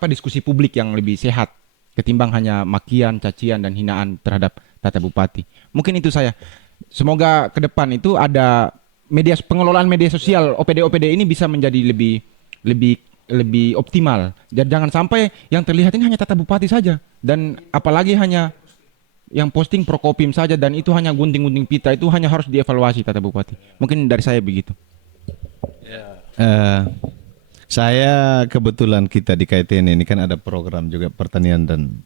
diskusi publik yang lebih sehat ketimbang hanya makian, cacian dan hinaan terhadap Tata Bupati. Mungkin itu saya. Semoga ke depan itu ada pengelolaan media sosial OPD ini bisa menjadi lebih optimal. Dan jangan sampai yang terlihat ini hanya Tata Bupati saja dan apalagi hanya yang posting Prokopim saja dan itu hanya gunting-gunting pita, itu hanya harus dievaluasi Tata Bupati. Mungkin dari saya begitu. Saya kebetulan kita di KTN ini kan ada program juga pertanian dan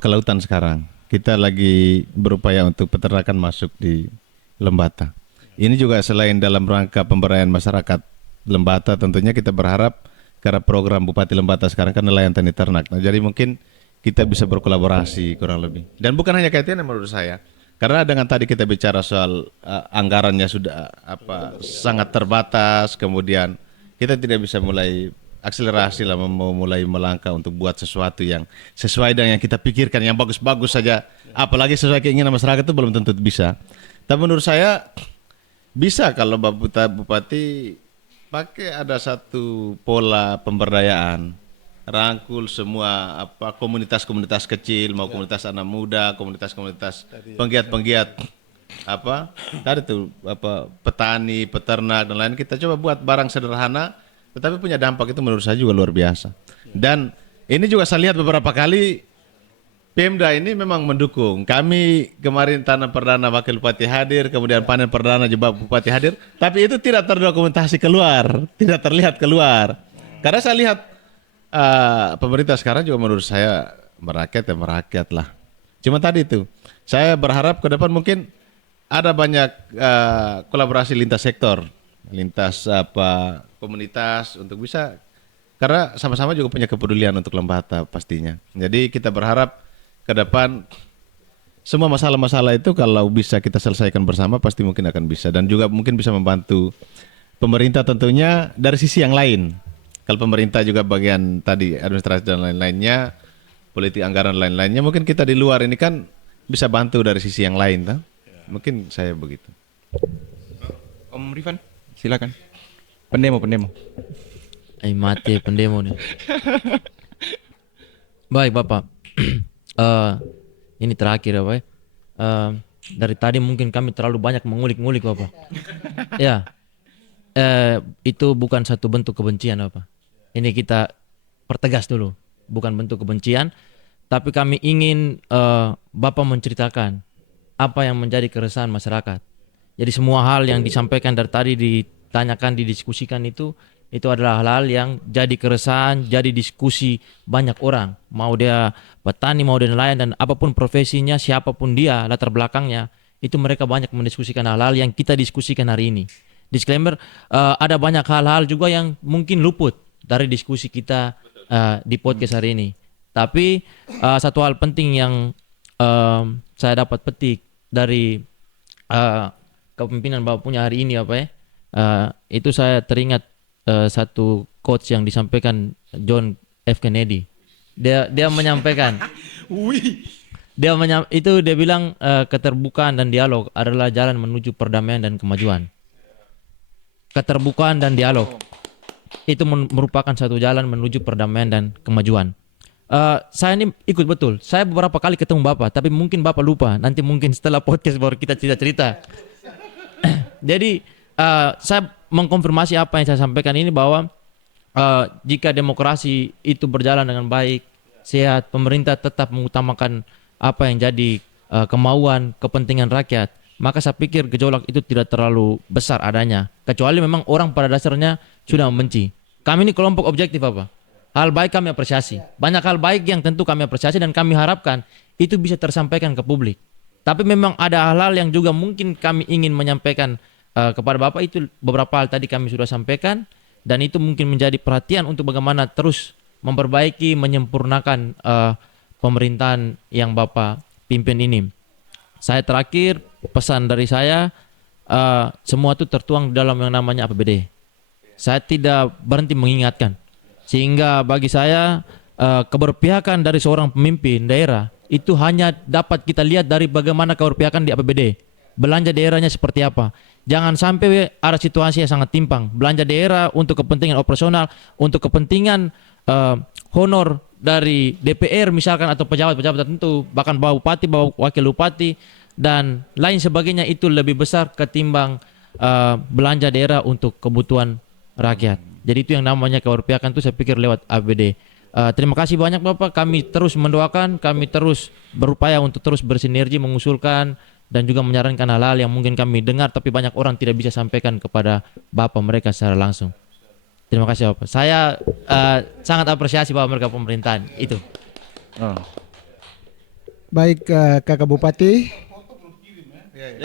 kelautan sekarang. Kita lagi berupaya untuk peternakan masuk di Lembata. Ini juga selain dalam rangka pemberdayaan masyarakat Lembata, tentunya kita berharap karena program Bupati Lembata sekarang kan nelayan tani ternak. Nah, jadi mungkin kita bisa berkolaborasi kurang lebih. Dan bukan hanya KTN menurut saya. Karena dengan tadi kita bicara soal anggarannya sudah sangat terbatas, kemudian kita tidak bisa mulai akselerasi lah, mau mulai melangkah untuk buat sesuatu yang sesuai dengan yang kita pikirkan, yang bagus-bagus saja. Apalagi sesuai keinginan masyarakat itu belum tentu bisa. Tapi menurut saya bisa kalau Bapak Bupati pakai ada satu pola pemberdayaan, rangkul semua komunitas-komunitas kecil, mau komunitas anak muda, komunitas-komunitas penggiat-penggiat tadi tuh petani, peternak dan lain, kita coba buat barang sederhana tetapi punya dampak itu menurut saya juga luar biasa. Dan ini juga saya lihat beberapa kali Pemda ini memang mendukung. Kami kemarin tanam perdana wakil bupati hadir, kemudian panen perdana juga bupati hadir, tapi itu tidak terdokumentasi keluar, tidak terlihat keluar. Karena saya lihat pemerintah sekarang juga menurut saya merakyat lah. Cuma tadi itu, saya berharap ke depan mungkin ada banyak kolaborasi lintas sektor, lintas komunitas untuk bisa, karena sama-sama juga punya kepedulian untuk Lembata pastinya. Jadi kita berharap ke depan semua masalah-masalah itu kalau bisa kita selesaikan bersama pasti mungkin akan bisa, dan juga mungkin bisa membantu pemerintah tentunya dari sisi yang lain. Kalau pemerintah juga bagian tadi administrasi dan lain-lainnya, politik anggaran lain-lainnya, mungkin kita di luar ini kan bisa bantu dari sisi yang lain, tak? Mungkin saya begitu. Om Rifan, silakan. Pendemo. Ay mati pendemo nih. Baik Bapak. Ini terakhir ya Pak. Dari tadi mungkin kami terlalu banyak mengulik-ngulik Bapak. Ya. Itu bukan satu bentuk kebencian Bapak. Ini kita pertegas dulu, bukan bentuk kebencian, tapi kami ingin Bapak menceritakan apa yang menjadi keresahan masyarakat. Jadi semua hal yang disampaikan dari tadi, ditanyakan, didiskusikan itu adalah hal-hal yang jadi keresahan, jadi diskusi banyak orang. Mau dia petani, mau dia nelayan, dan apapun profesinya, siapapun dia, latar belakangnya, itu mereka banyak mendiskusikan hal-hal yang kita diskusikan hari ini. Disclaimer, ada banyak hal-hal juga yang mungkin luput dari diskusi kita di podcast hari ini. Tapi satu hal penting yang saya dapat petik dari kepemimpinan Bapak punya hari ini itu saya teringat satu quotes yang disampaikan John F. Kennedy. Dia menyampaikan dia bilang keterbukaan dan dialog adalah jalan menuju perdamaian dan kemajuan. Keterbukaan dan dialog itu merupakan satu jalan menuju perdamaian dan kemajuan. Saya ini ikut betul. Saya beberapa kali ketemu Bapak, tapi mungkin Bapak lupa. Nanti mungkin setelah podcast baru kita cerita-cerita. Jadi saya mengkonfirmasi apa yang saya sampaikan ini, bahwa jika demokrasi itu berjalan dengan baik, sehat, pemerintah tetap mengutamakan apa yang jadi kemauan, kepentingan rakyat, maka saya pikir gejolak itu tidak terlalu besar adanya. Kecuali memang orang pada dasarnya sudah membenci. Kami ini kelompok objektif Bapak. Hal baik kami apresiasi. Banyak hal baik yang tentu kami apresiasi dan kami harapkan itu bisa tersampaikan ke publik. Tapi memang ada hal-hal yang juga mungkin kami ingin menyampaikan kepada Bapak. Itu beberapa hal tadi kami sudah sampaikan, dan itu mungkin menjadi perhatian untuk bagaimana terus memperbaiki, menyempurnakan pemerintahan yang Bapak pimpin ini. Saya terakhir, pesan dari saya, semua itu tertuang dalam yang namanya APBD. Saya tidak berhenti mengingatkan. Sehingga bagi saya keberpihakan dari seorang pemimpin daerah itu hanya dapat kita lihat dari bagaimana keberpihakan di APBD. Belanja daerahnya seperti apa. Jangan sampai ada situasi yang sangat timpang. Belanja daerah untuk kepentingan operasional, untuk kepentingan honor dari DPR misalkan, atau pejabat-pejabat tertentu, bahkan bawa bupati, bawa wakil bupati, dan lain sebagainya, itu lebih besar ketimbang belanja daerah untuk kebutuhan rakyat. Jadi itu yang namanya keberpihakan itu saya pikir lewat APBD. Terima kasih banyak Bapak. Kami terus mendoakan, kami terus berupaya untuk terus bersinergi, mengusulkan dan juga menyarankan hal-hal yang mungkin kami dengar tapi banyak orang tidak bisa sampaikan kepada Bapak mereka secara langsung. Terima kasih Bapak. Saya sangat apresiasi Bapak mereka pemerintahan itu. Baik Kakak Bupati.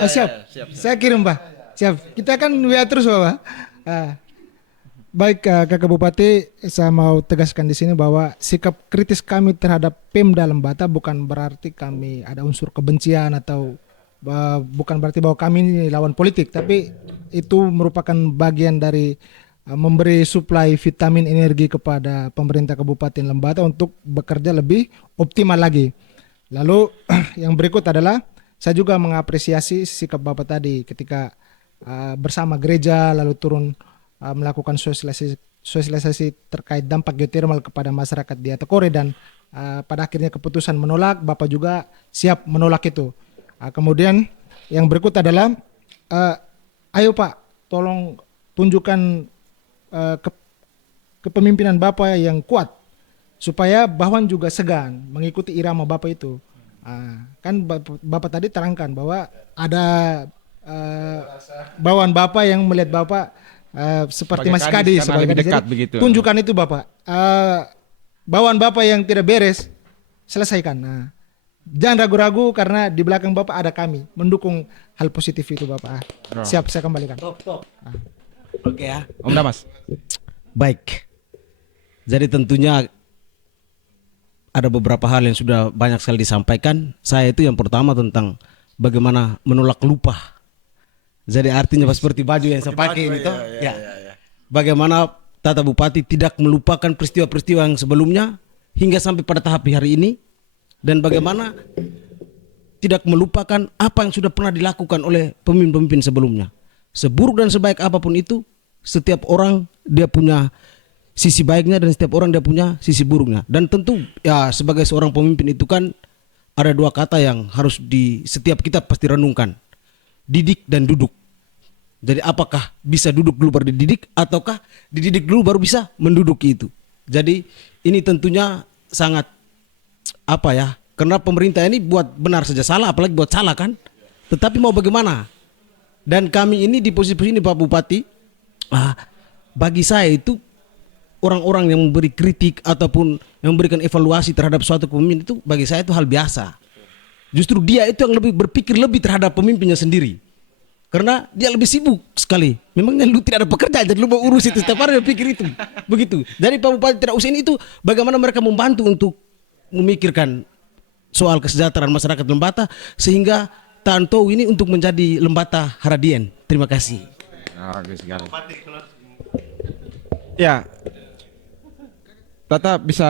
Siap. Saya kirim Pak. Siap. Kita kan WA terus Bapak. Baik Kakak Bupati, saya mau tegaskan di sini bahwa sikap kritis kami terhadap Pemda Lembata bukan berarti kami ada unsur kebencian atau bukan berarti bahwa kami ini lawan politik, tapi itu merupakan bagian dari memberi suplai vitamin energi kepada pemerintah Kabupaten Lembata untuk bekerja lebih optimal lagi. Lalu yang berikut adalah saya juga mengapresiasi sikap Bapak tadi ketika bersama gereja lalu turun melakukan sosialisasi terkait dampak geotermal kepada masyarakat di Atakore, dan pada akhirnya keputusan menolak. Bapak juga siap menolak itu. Kemudian yang berikut adalah ayo Pak, tolong tunjukkan kepemimpinan Bapak yang kuat supaya bawahan juga segan mengikuti irama Bapak itu. Kan Bapak tadi terangkan bahwa ada bawahan Bapak yang melihat Bapak seperti Sebagai masih kadis, gadis, karena sebagai lebih gadis. dekat Jadi, begitu. tunjukkan itu Bapak. Bawahan Bapak yang tidak beres, selesaikan. Nah, jangan ragu-ragu karena di belakang Bapak ada kami mendukung hal positif itu Bapak. Siap, saya kembalikan. Oke ya. Om Damas. Baik. Jadi tentunya ada beberapa hal yang sudah banyak sekali disampaikan. Saya itu yang pertama tentang bagaimana menolak lupa. Jadi artinya seperti baju yang saya pakai ini toh. Ya. Bagaimana Tata Bupati tidak melupakan peristiwa-peristiwa yang sebelumnya hingga sampai pada tahap hari ini, dan bagaimana tidak melupakan apa yang sudah pernah dilakukan oleh pemimpin-pemimpin sebelumnya. Seburuk dan sebaik apapun itu, setiap orang dia punya sisi baiknya dan setiap orang dia punya sisi buruknya. Dan tentu ya sebagai seorang pemimpin itu kan ada dua kata yang harus di setiap kita pasti renungkan. Didik dan duduk. Jadi apakah bisa duduk dulu baru dididik, ataukah dididik dulu baru bisa menduduki itu. Jadi ini tentunya sangat apa ya, karena pemerintah ini buat benar saja salah, apalagi buat salah kan. Tetapi mau bagaimana? Dan kami ini di posisi ini Pak Bupati, bagi saya itu orang-orang yang memberi kritik ataupun yang memberikan evaluasi terhadap suatu pemimpin itu bagi saya itu hal biasa. Justru dia itu yang lebih berpikir lebih terhadap pemimpinnya sendiri. Karena dia lebih sibuk sekali. Memangnya lu tidak ada pekerjaan, jadi lu mau urus itu setiap hari, dia pikir itu. Begitu. Dari Pak Bupati tidak usah ini itu bagaimana mereka membantu untuk memikirkan soal kesejahteraan masyarakat Lembata sehingga Tanto ini untuk menjadi Lembata Haradien. Terima kasih. Ya. Tata bisa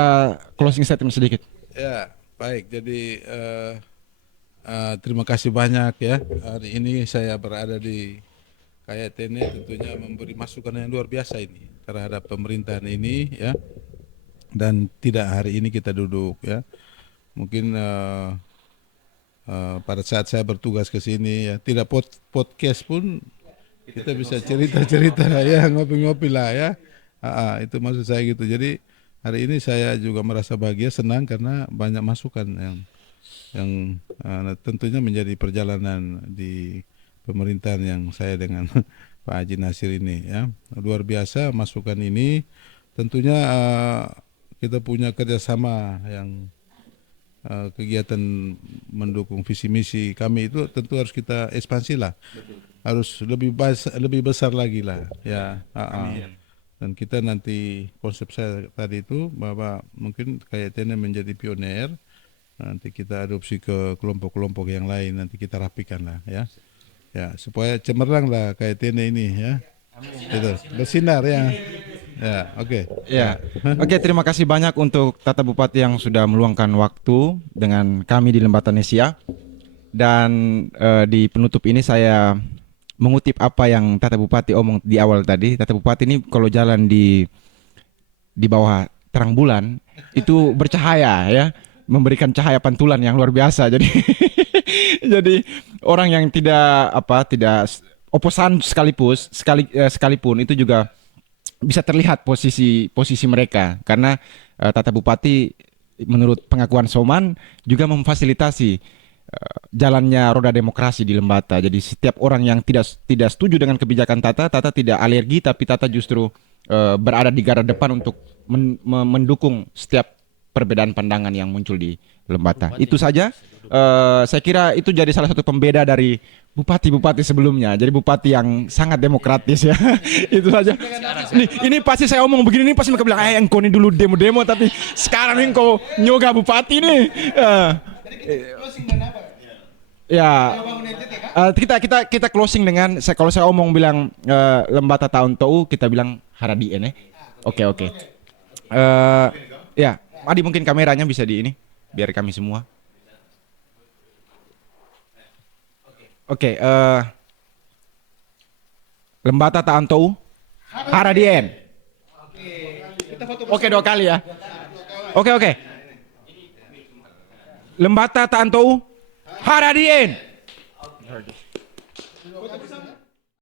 closing statement sedikit. Ya, baik. Jadi terima kasih banyak ya. Hari ini saya berada di KYTN tentunya memberi masukan yang luar biasa ini terhadap pemerintahan ini ya. Dan tidak hari ini kita duduk ya. Mungkin pada saat saya bertugas ke sini ya, tidak podcast pun kita bisa cerita-cerita ya, ngopi-ngopi lah ya. Itu maksud saya gitu. Jadi hari ini saya juga merasa bahagia, senang karena banyak masukan yang tentunya menjadi perjalanan di pemerintahan yang saya dengan Pak Haji Nasir ini ya. Luar biasa masukan ini. Tentunya kita punya kerjasama yang kegiatan mendukung visi misi kami itu tentu harus kita ekspansi lah. Harus lebih besar lagi lah ya. Dan kita nanti konsep saya tadi itu bahwa mungkin KYTN menjadi pioner. Nanti kita adopsi ke kelompok-kelompok yang lain, nanti kita rapikan lah ya. Ya, supaya cemerlang lah KYTN ini ya. Itu bersinar ya. Ya, oke. Ya. Oke, terima kasih banyak untuk Tata Bupati yang sudah meluangkan waktu dengan kami di Lembata Nesia. Dan di penutup ini saya mengutip apa yang Tata Bupati omong di awal tadi. Tata Bupati ini kalau jalan di bawah terang bulan itu bercahaya ya, memberikan cahaya pantulan yang luar biasa. Jadi jadi orang yang tidak oposan sekalipun itu juga bisa terlihat posisi mereka karena Tata Bupati menurut pengakuan Soman juga memfasilitasi jalannya roda demokrasi di Lembata. Jadi setiap orang yang tidak setuju dengan kebijakan Tata tidak alergi, tapi Tata justru berada di garda depan untuk mendukung setiap perbedaan pandangan yang muncul di Lembata. Itu saja. Saya kira itu jadi salah satu pembeda dari bupati-bupati sebelumnya. Jadi bupati yang sangat demokratis ya. Itu saja. Ini pasti saya omong begini ini pasti mereka bilang, engkau ini dulu demo-demo tapi sekarang engkau nyoga bupati nih. Ya, kita closing dengan kalau saya omong bilang Lembata tahun tou kita bilang Haradien ya. Oke. Ya, Adi mungkin kameranya bisa di ini biar kami semua. Oke, Lembata tahun tou Haradien. Oke, 2 kali ya. Oke. Lembata tahun tou Haradien.